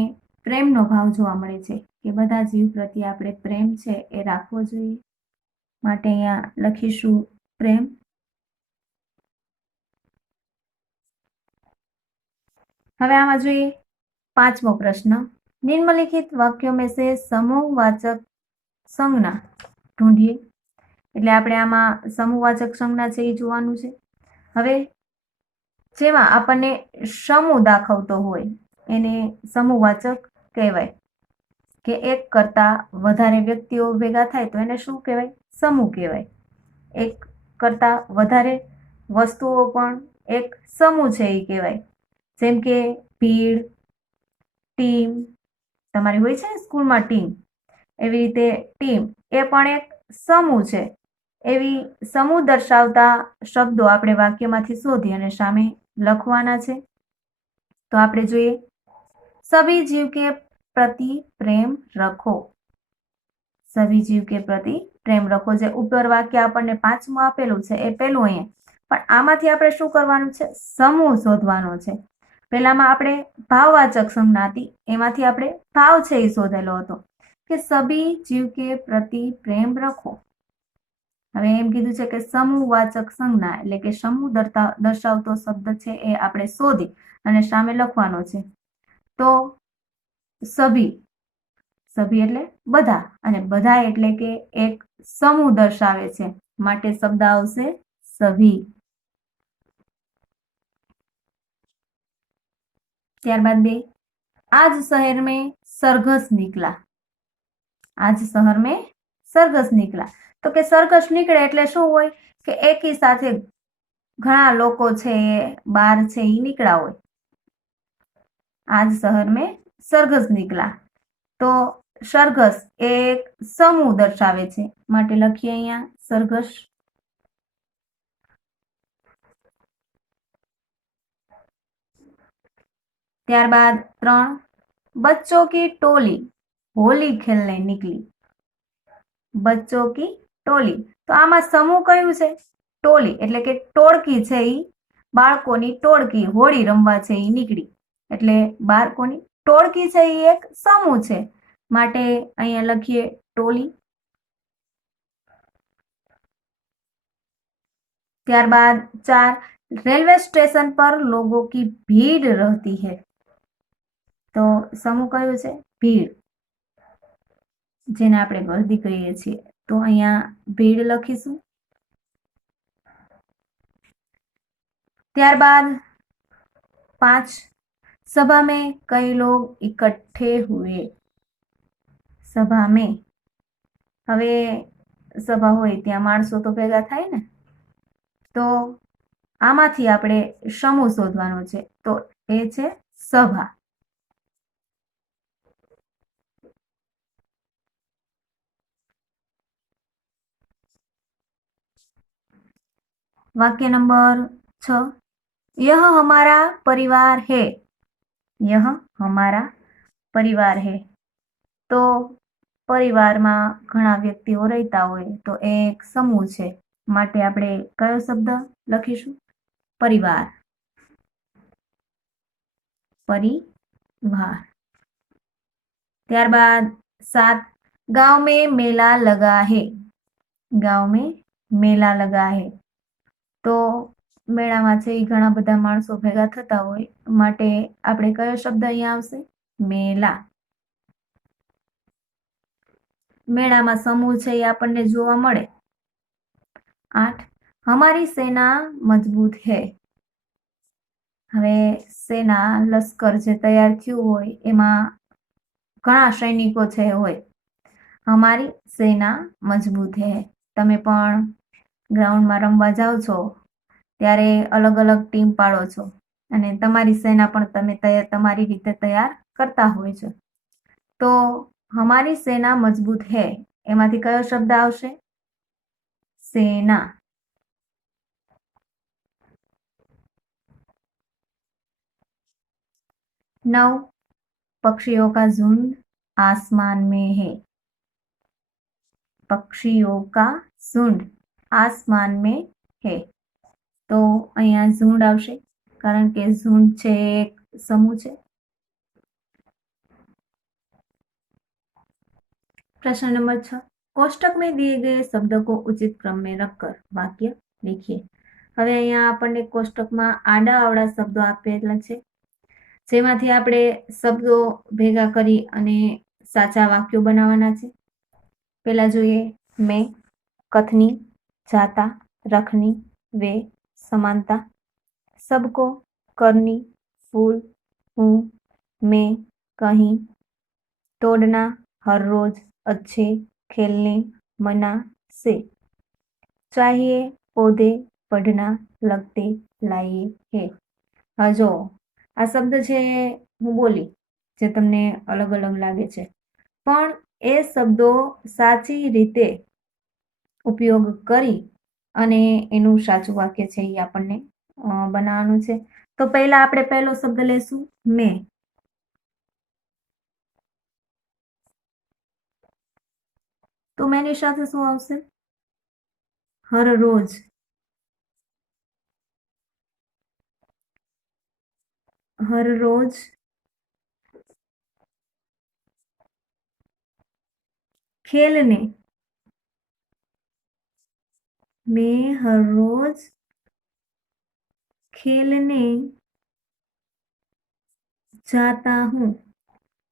પ્રેમનો ભાવ જોવા મળે છે કે બધા જીવ પ્રત્યે આપણે પ્રેમ છે એ રાખવો જોઈએ, માટે અહીંયા લખીશું પ્રેમ. હવે આમાં જોઈએ 5મો પ્રશ્ન, निम्नलिखित वाक्यों में से समूहवाचक संज्ञा ढूंढिए. એટલે આપણે આમાં સમૂહવાચક સંજ્ઞા છે એ જોવાનું છે. હવે જેમાં આપણને સમૂહ દાખવતો હોય એને સમૂહવાચક કહેવાય, કે એક કરતા વધારે વ્યક્તિઓ ભેગા થાય તો એને શું કહેવાય? સમૂહ કહેવાય. એક કરતા વધારે વસ્તુઓ પણ એક સમૂહ છે એ કહેવાય. જેમ કે ભીડ, ટીમ, તમારી હોય છે ને સ્કૂલમાં ટીમ, એવી રીતે ટીમ એ પણ એક સમૂહ છે. એવી સમૂહ દર્શાવતા શબ્દો આપણે વાક્યમાંથી શોધી અને સામે લખવાના છે. તો આપણે જોઈએ, સભી જીવ કે પ્રતિ પ્રેમ રખો. સભી જીવ કે પ્રતિ પ્રેમ રખો, જે ઉપર વાક્ય આપણને 5મું આપેલું છે એ પહેલું અહીંયા, પણ આમાંથી આપણે શું કરવાનું છે? સમૂહ શોધવાનો છે. પહેલામાં આપણે ભાવવાચક સંજ્ઞા હતી, એમાંથી આપણે ભાવ છે એ શોધેલો હતો કે સભી જીવ કે પ્રતિ પ્રેમ રખો. હવે એમ કીધું છે કે સમૂહવાચક સંજ્ઞા એટલે કે સમૂહ દર્શાવતો શબ્દ છે એ આપણે શોધી અને સામે લખવાનો છે. તો સભી, સભી એટલે બધા, અને બધા એટલે કે એક સમૂહ દર્શાવે છે, માટે શબ્દ આવશે સભી. ત્યારબાદ 2, आज शहर में सरघस निकला. आज शहर में सरघस निकला. તો કે સરઘસ નીકળે એટલે શું હોય? કે એકી સાથે ઘણા લોકો છે એ બહાર છે એ નીકળ્યા હોય. આજ શહેર મેં સરઘસ નીકળા. તો સરઘસ એ એક સમૂહ દર્શાવે છે, માટે લખીએ અહીંયા સરઘસ. ત્યારબાદ 3, बच्चों की टोली होली खेलने निकली. बच्चों की टोली, તો આમાં સમૂહ કયું છે? ટોલી એટલે કે ટોળકી છે ઈ, બાળકોની ટોળકી હોળી રમવા છે ઈ નીકળી, એટલે બાળકોની ટોળકી છે ઈ એક સમૂહ છે, માટે અહીંયા લખીએ ટોલી. ત્યારબાદ 4, रेलवे स्टेशन पर लोगों की भीड़ रहती है. તો સમૂહ કયો છે? ભીડ, જેને આપણે ગર્દી કહીએ છીએ, તો અહીંયા ભીડ લખીશું. ત્યારબાદ 5, सभा में कई लोग इकट्ठे हुए. सभा में, હવે સભા હોય ત્યાં માણસો તો ભેગા થાય ને, તો આમાંથી આપણે સમૂહ શોધવાનો છે, તો એ છે સભા. वाक्य नंबर 6, यह हमारा परिवार है. यह हमारा परिवार है. तो પરિવારમાં ઘણા વ્યક્તિઓ રહેતા હોય તો એ એક સમૂહ છે, માટે આપણે કયો શબ્દ લખીશું? પરિવાર. परिवार. ત્યારબાદ 7, गांव में मेला लगा है. गांव में मेला लगा है. તો મેળામાં છે એ ઘણા બધા માણસો ભેગા થતા હોય, માટે આપણે કયો શબ્દ અહીંયા આવશે? મેલા. મેળામાં સમૂહ છે એ આપણને જોવા મળે. 8, हमारी सेना मजबूत है. હવે સેના, લશ્કર જે તૈયાર થયું હોય એમાં ઘણા સૈનિકો છે હોય. हमारी सेना मजबूत है. તમે પણ ગ્રાઉન્ડમાં રમવા જાઓ છો ત્યારે અલગ અલગ ટીમ પાડો છો અને તમારી સેના પણ તમે તમારી રીતે તૈયાર કરતા હોય છો. તો हमारी सेना मजबूत है એમાંથી કયો શબ્દ આવશે? સેના. 9, पक्षियों का झुंड आसमान में है। पक्षियों का झुंड आसमान में है। तो અહીંયા ઝુંડ આવશે કારણ કે ઝુંડ છે એક સમૂહ છે। प्रश्न नंबर 6, कोष्टक में दिए गए शब्द को उचित क्रम में रखकर वाक्य लिखिए। હવે અહીંયા આપણને કોષ્ટકમાં આડા અવળા શબ્દો આપેલા છે, જેમાંથી આપણે શબ્દો ભેગા કરી અને સાચા વાક્યો બનાવવાના છે। પહેલા જોઈએ મેં, કથની, જાતા, રખની, वे, समानता, सबको, करनी, फूल, हूँ, मैं, कहीं, तोड़ना, हर रोज, अच्छे, खेलने, मना, से, चाहिए, पौधे, पढ़ना, लगते, लाइए, है। હા જો આ શબ્દ છે હું બોલી જે તમને અલગ અલગ લાગે છે, પણ એ શબ્દો સાચી રીતે ઉપયોગ કરી અને એનું સાચું વાક્ય છે એ આપણને બનાવવાનું છે। તો પહેલા આપણે પહેલો શબ્દ લેશું મેં। તો મેની સાથે શું આવશે? હર રોજ। हर रोज खेलने, मैं हर रोज खेलने जाता हूँ।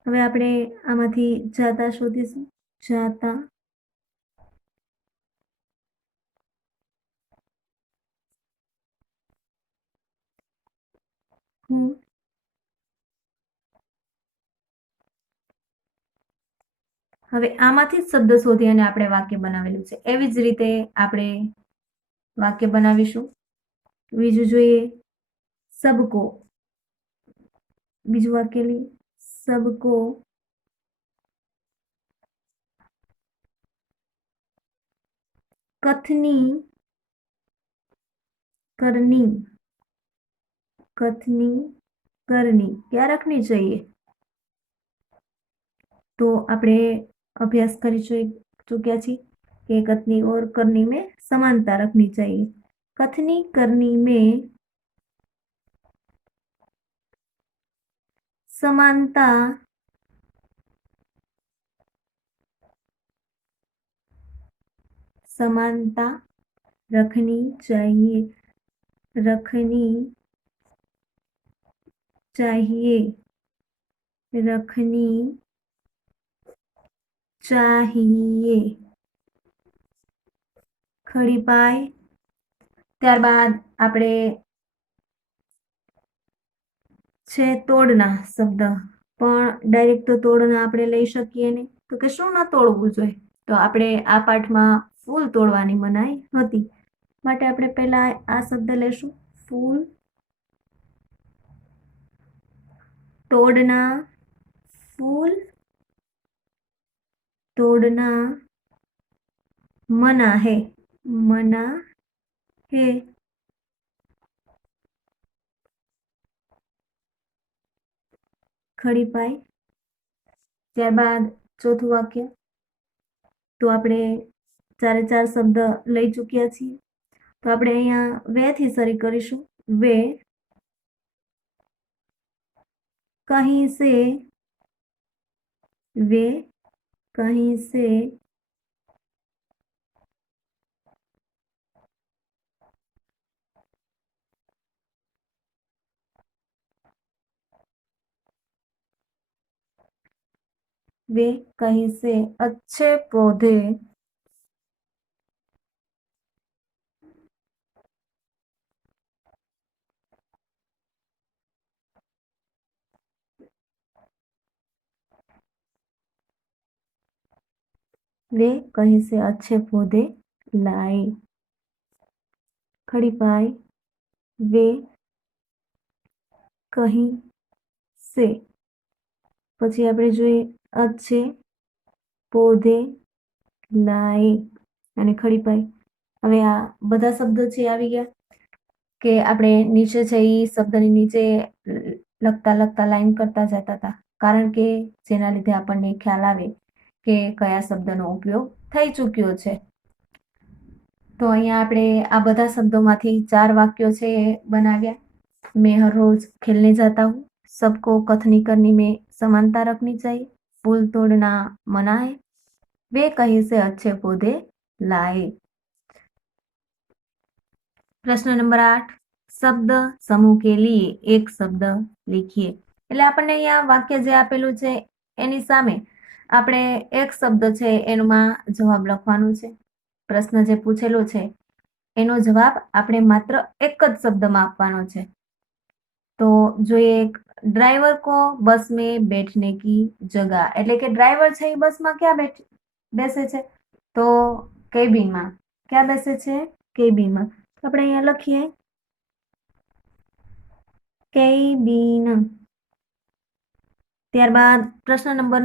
હવે આપણે આમાંથી જાતા શોધીશું। જાતા હું। હવે આમાંથી જ શબ્દ શોધી અને આપણે વાક્ય બનાવેલું છે, એવી જ રીતે આપણે વાક્ય બનાવીશું। બીજું જોઈએ सबको, બીજું વાક્ય લઈએ सबको कथनी करनी, कथनी करनी क्या रखनी चाहिए? तो આપણે અભ્યાસ કરી ચૂક્યા છીએ कि कथनी और करनी में समानता रखनी चाहिए। कथनी करनी में समानता समानता रखनी चाहिए, रखनी चाहिए, रखनी चाहिए। खड़ी पाय। ત્યારબાદ આપણે છે તોડના શબ્દ, પણ ડાયરેક્ટ તો તોડના આપણે લઈ શકીએ નહીં, તો કે શું ન તોડવું જોઈએ? તો આપણે આ પાઠમાં ફૂલ તોડવાની મનાઈ હતી, માટે આપણે પહેલા આ શબ્દ લેશું ફૂલ। तोड़ना फूल, तोड़ना मना है, मना है। खड़ी पाई। ત્યારબાદ ચોથું વાક્ય, તો આપણે 4 શબ્દ લઈ ચૂક્યા છીએ, તો આપણે અહીંયા વે થી શરૂ કરીશું। वे कहीं से, वे कहीं से वे कहीं से अच्छे पौधे वे कहीं से अच्छे पौधे लाए। खड़ी पाई। वे कहीं से, પછી આપણે જોઈએ अच्छे पौधे लाए અને ખડી પાઈ। હવે આ બધા શબ્દો છે આવી ગયા કે આપણે નીચે છે એ શબ્દની નીચે લખતા લખતા લાઈન કરતા જતા હતા, કારણ કે જેના લીધે આપણને ખ્યાલ આવે કે કયા શબ્દનો ઉપયોગ થઈ ચૂક્યો છે. તો અહીંયા આપણે આ બધા શબ્દોમાંથી 4 વાક્યો છે એ બનાવ્યા. મેં હર રોજ ખેલને જાતા હું, सबको कथनी करनी में समानता रखनी चाहिए, पुल तोड़ना मना है, वे कहीं से अच्छे पौधे लाए. प्रश्न नंबर 8, शब्द समूह के लिए एक शब्द लिखिए. એટલે આપણને અહીંયા વાક્ય જે આપેલું છે એની સામે આપણે એક શબ્દ છે એમાં જવાબ લખવાનો છે. પ્રશ્ન જે પૂછેલો છે એનો જવાબ આપણે માત્ર એક જ શબ્દમાં આપવાનો છે. તો જોઈએ, ड्राइवर को बस में बैठने की जगह, એટલે કે ડ્રાઈવર છે એ બસમાં ક્યાં બેસે છે? તો કેબિનમાં. ક્યાં બેસે છે? કેબિનમાં. તો આપણે અહીંયા લખીએ કેબિન. ત્યારબાદ પ્રશ્ન નંબર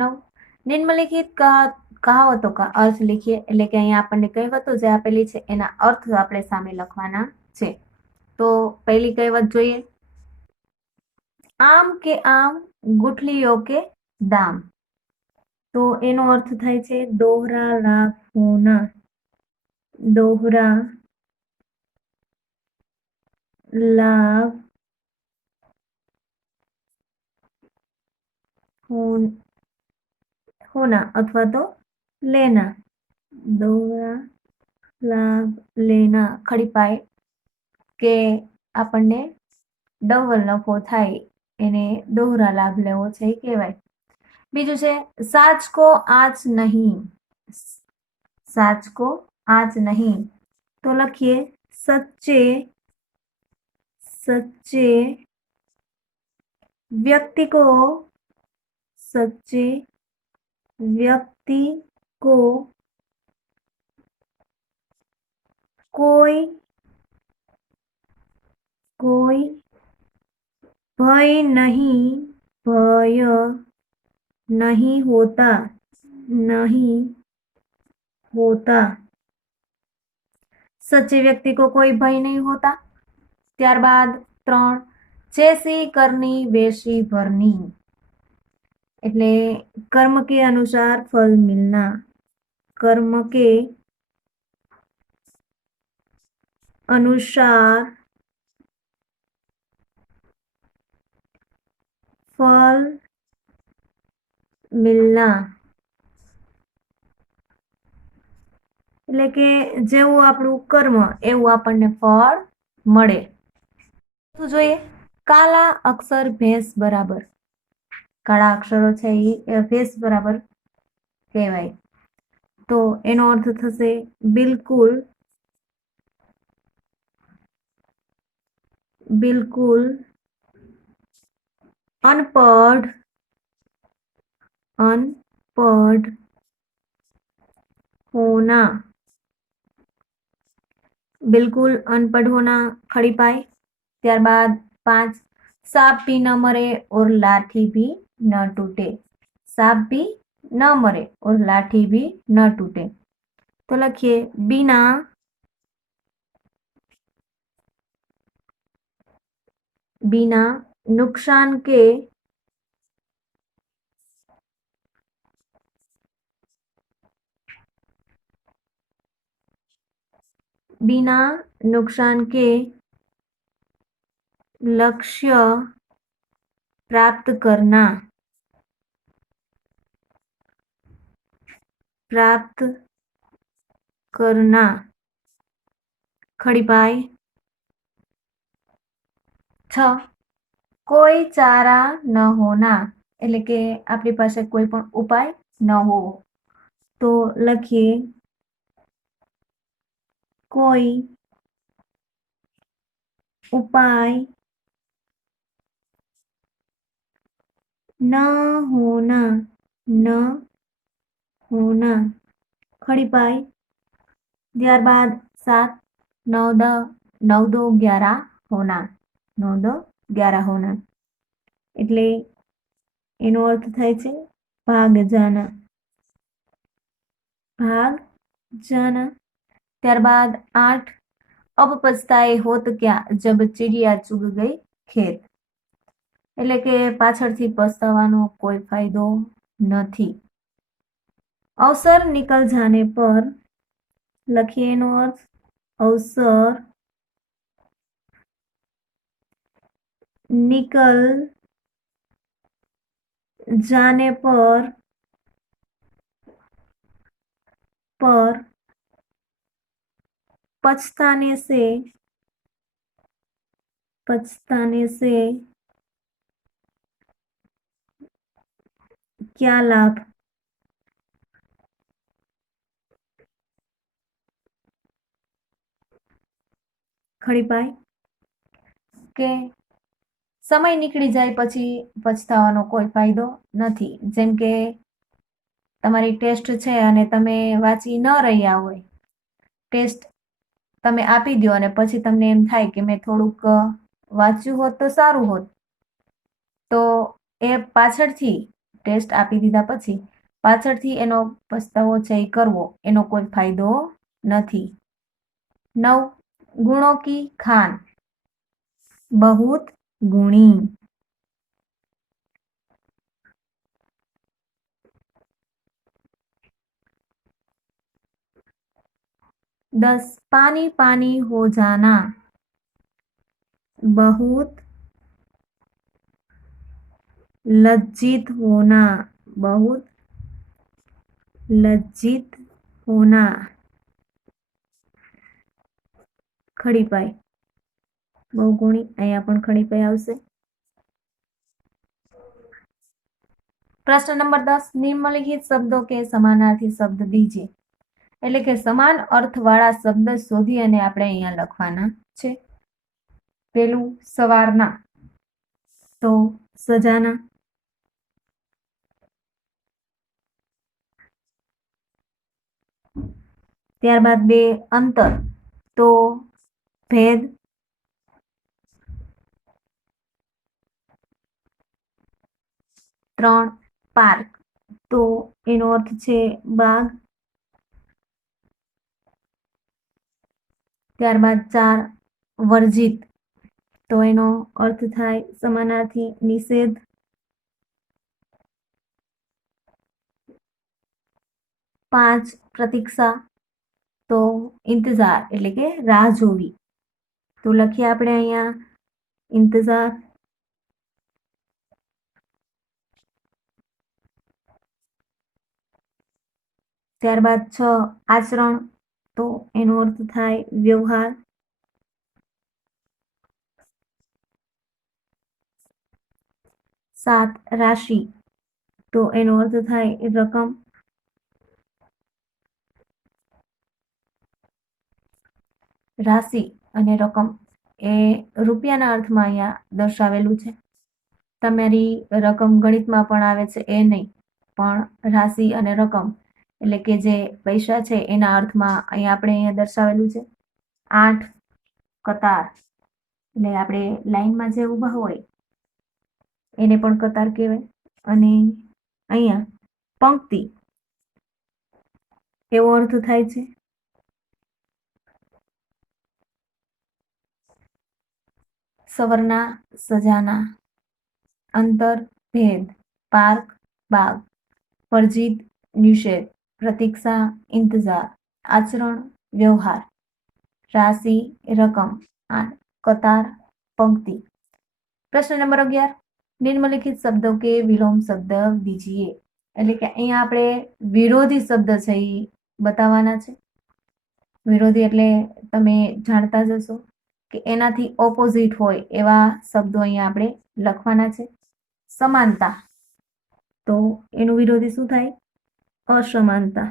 9. નિમ્નલિખિત કહાવતો કા અર્થ लिखिए. એટલે કે અહીંયા આપણને કહેવતો જે આપેલી છે એના અર્થ આપણે સામે લખવાના છે. તો પહેલી કહેવત જોઈએ, આમ કે આમ ગુઠલીઓ કે દામ. તો એનો અર્થ થાય છે દોહરા લાભ હોના. દોહરા લાભ होना अथवा तो लेना. दोहरा लाभ लेना. खड़ी पाए કે આપણને ડબલ નફો થાય એને દોહરા લાભ લેવો છે એ કહેવાય. બીજું છે સાચ કો આંચ નહીં. સાચ કો આંચ નહીં. તો લખીએ સચ્ચે सच्चे व्यक्ति को सच्चे व्यक्ति को कोई कोई भय नहीं होता. नहीं होता. सच्चे व्यक्ति को कोई भय नहीं होता. ત્યારબાદ 3, जैसी करनी वैसी भरनी. એટલે कर्म के अनुसार फल मिलना. कर्म के अनुसार फल मिलना. એટલે કે જેવું આપણું કર્મ એવું આપણને ફળ મળે. તો જોઈએ, કાલા અક્ષર ભેંસ બરાબર. કાળા અક્ષરો છે એ ભેંસ બરાબર કહેવાય. તો એનો અર્થ થશે બિલકુલ બિલકુલ અનપढ़ अनपढ़ होना. बिल्कुल अनपढ़ होना खड़ी पाए. ત્યારબાદ 5, सांप भी न मरे और लाठी भी न टूटे. सांप भी न मरे और लाठी भी न टूटे. तो लखिए बिना बिना नुकसान के बिना नुकसान के लक्ष्य प्राप्त करना. प्राप्त करना खड़ी पाए. 6, કોઈ ચારા ન હોના. એટલે કે આપણી પાસે કોઈ પણ ઉપાય ન હોવો. તો લખીએ કોઈ ઉપાય न होना. न होना खड़ी पाई. ત્યારબાદ 7, 9 2 11 होना. 9 2 11 होना. એટલે એનો અર્થ થાય છે ભાગ જાના. ભાગ જાના. ત્યારબાદ 8, अब पछताए होत क्या जब चिड़िया चुग गई खेत, એટલે કે પાછળથી પસ્તાવાનો કોઈ ફાયદો નથી. અવસર નિકલ જાને પર, લખીએ એનો અર્થ. અવસર નિકલ जाने पर पछताने से क्या लाभ. ખડીપાઈ કે સમય નીકળી જાય પછી પછતાવાનો કોઈ ફાયદો નથી. જેમ કે તમારી ટેસ્ટ છે અને તમે વાંચી ન રહ્યા હોય, ટેસ્ટ તમે આપી દો અને પછી તમને એમ થાય કે મેં થોડુંક વાંચ્યું હોત તો સારું હોત, તો એ પાછળથી ટેસ્ટ આપી દીધા પછી પાછળથી એનો પસ્તાવો છે એ કરવો એનો કોઈ ફાયદો નથી. 9. ગુણો કી ખાન, બહુત ગુણી. 10. पानी पानी हो जाना, बहुत लज्जित होना, बहुत लज्जित होना. ખડીપાઈ બહુગુણી, અહીંયા પણ ખડીપાઈ આવશે. પ્રશ્ન નંબર 10. નિમ્નલિખિત શબ્દો કે સમાનાર્થી શબ્દ દીજીએ, એટલે કે સમાન અર્થવાળા શબ્દ શોધી અને આપણે અહીંયા લખવાના છે. પેલું સવારના, તો સજાના. ત્યારબાદ 2 અંતર, તો ભેદ. 3 પાર્ક, તો એનો અર્થ છે બાગ. ત્યારબાદ 4 વર્જિત, તો એનો અર્થ થાય સમાનાર્થી નિષેધ. 5 પ્રતીક્ષા, તો ઇંતજાર એટલે કે રાહ જોવી, તો લખીએ આપણે અહીંયા ઇંતજાર. ત્યારબાદ 6 આચરણ, તો એનો અર્થ થાય વ્યવહાર. 7 રાશિ, તો એનો અર્થ થાય રકમ. રાશિ અને રકમ એ રૂપિયાના અર્થમાં અહીંયા દર્શાવેલું છે. તમારી રકમ ગણિતમાં પણ આવે છે એ નહીં, પણ રાશિ અને રકમ એટલે કે જે પૈસા છે એના અર્થમાં અહીંયા દર્શાવેલું છે. 8 કતાર, એટલે આપણે લાઈનમાં જે ઊભા હોય એને પણ કતાર કહેવાય. અને અહીંયા પંક્તિ એવો અર્થ થાય છે. સવરના, સજાના. અંતર, ભેદ. પાર્ક, બાગ. વર્જિત, નિષેધ. પ્રતીક્ષા, ઇંતજાર. આચરણ, વ્યવહાર. રાશિ, રકમ. કતાર, પંક્તિ. પ્રશ્ન નંબર 11. નિમ્નલિખિત શબ્દો કે વિલોમ શબ્દ દીજીએ, એટલે કે અહીંયા આપણે વિરોધી શબ્દ છે એ બતાવવાના છે. વિરોધી એટલે તમે જાણતા જ હશો કે એનાથી ઓપોઝિટ હોય એવા શબ્દો અહીંયા આપણે લખવાના છે. સમાનતા, તો એનું વિરોધી શું થાય? અસમાનતા.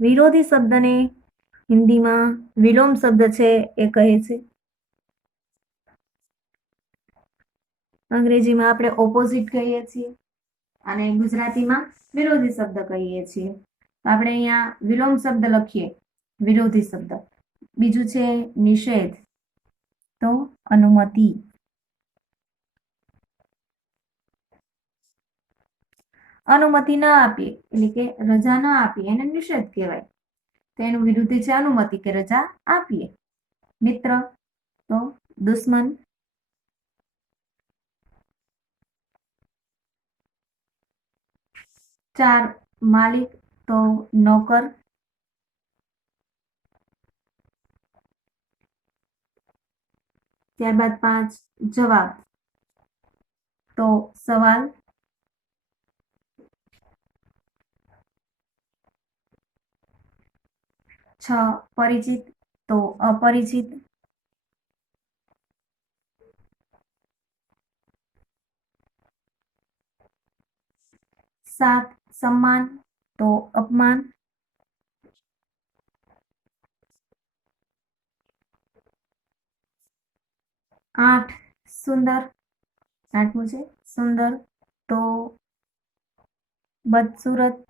વિરોધી શબ્દને હિન્દીમાં વિલોમ શબ્દ છે એ કહે છે. અંગ્રેજીમાં આપણે ઓપોઝિટ કહીએ છીએ અને ગુજરાતીમાં વિરોધી શબ્દ કહીએ છીએ. આપણે અહીંયા વિલોમ શબ્દ લખીએ, વિરોધી શબ્દ. બીજું છે નિષેધ, તો અનુમતિ. અનુમતિ ના આપીએ એટલે કે રજા ના આપીએ એને નિષેધ કહેવાય. તો એનું વિરુદ્ધ છે અનુમતિ કે રજા આપીએ. મિત્ર તો દુશ્મન, 4 માલિક તો નોકર, 5 જવાબ તો સવાલ, 6 પરિચિત તો અપરિચિત, 7 सम्मान तो अपमान, 8 सुंदर, 8 मुझे सुंदर तो बदसूरत,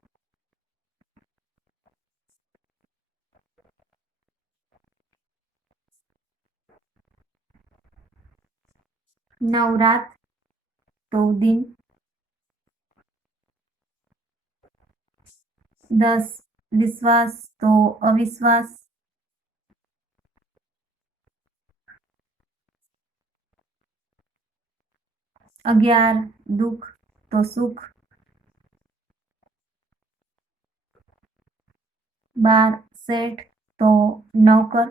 9 रात तो दिन, 10 विश्वास तो अविश्वास, 11 दुख तो सुख, 12 सेठ तो नौकर,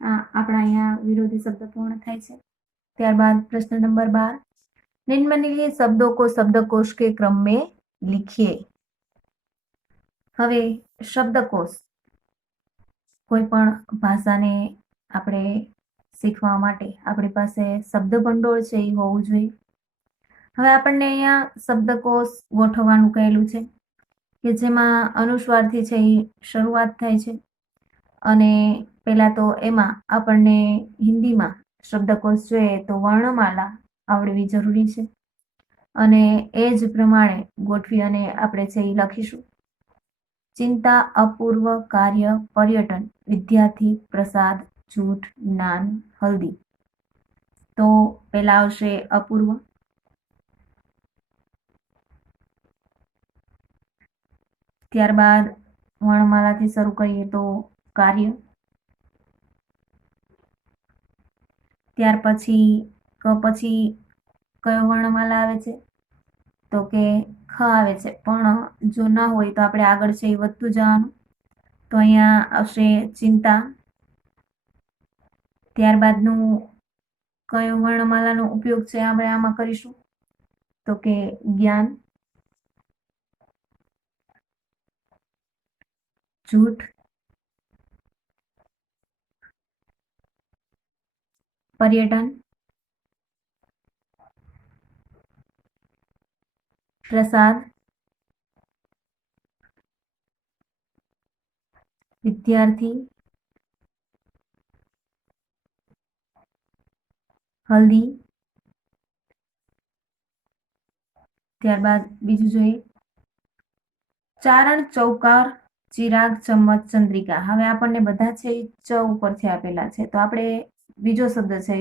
આપણા અહીંયા વિરોધી શબ્દ પૂર્ણ થાય છે। ત્યારબાદ પ્રશ્ન નંબર 12, निम्नलिखित शब्दों को शब्दकोश के क्रम में लिखिए। હવે શબ્દકોશ કોઈ પણ ભાષાને આપણે શીખવા માટે આપણી પાસે શબ્દ ભંડોળ છે એ હોવું જોઈએ। હવે આપણને અહીંયા શબ્દકોશ ગોઠવવાનું કહેલું છે કે જેમાં અનુસ્વારથી છે એ શરૂઆત થાય છે અને પહેલા તો એમાં આપણને હિન્દીમાં શબ્દકોશ જોઈએ તો વર્ણમાળા આવડવી જરૂરી છે અને એ જ પ્રમાણે ગોઠવી અને આપણે છે એ લખીશું। चिंता, अपूर्व, कार्य, पर्यटन, विद्यार्थी, प्रसाद, झूठ, ज्ञान, हल्दी। तो पहला आवशे अपूर्व, त्यारबाद वर्णमालाथी शरू करीए तो कार्य, त्यार पछी क पछी कयो वर्णमाला आवे छे तो के ख आवे छे पण जो ना होय तो आपणे आगळ छे ए वधतुं जवानुं। तो अहींया आवशे चिंता, त्यारबादनुं कयो वर्णमालानो उपयोग छे આપણે આમાં કરીશું તો કે જ્ઞાન, झूठ, पर्यटन, प्रसाद, विद्यार्थी, हल्दी। त्यारबाद बीजું જોઈએ ચારણ, ચૌકાર, ચિરાગ, ચમચ, ચંદ્રિકા। હવે આપણને બધા છે ચ ઉપરથી આપેલા છે તો આપણે બીજો શબ્દ છે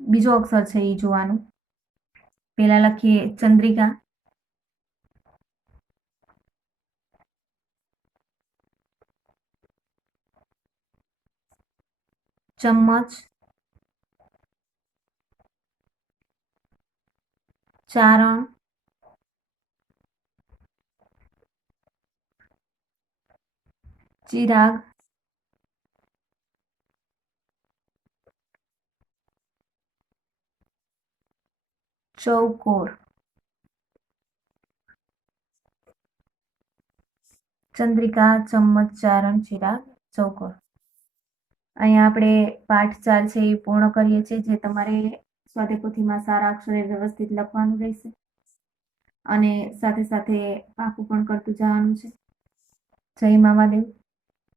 બીજો અક્ષર છે એ જોવાનું। પહેલા લખીએ ચંદ્રિકા, चम्मच, चारण, चिराग, चौकोर, चंद्रिका, चम्मच, चारण, चिराग, चौकोर। અહીંયા આપણે પાઠ 4 છે એ પૂર્ણ કરીએ છીએ જે તમારે સ્વાધ્યાયપોથીમાં સારા અક્ષરે વ્યવસ્થિત લખવાનું રહેશે અને સાથે સાથે પાકું પણ કરતું જવાનું છે। જય મામાદેવ।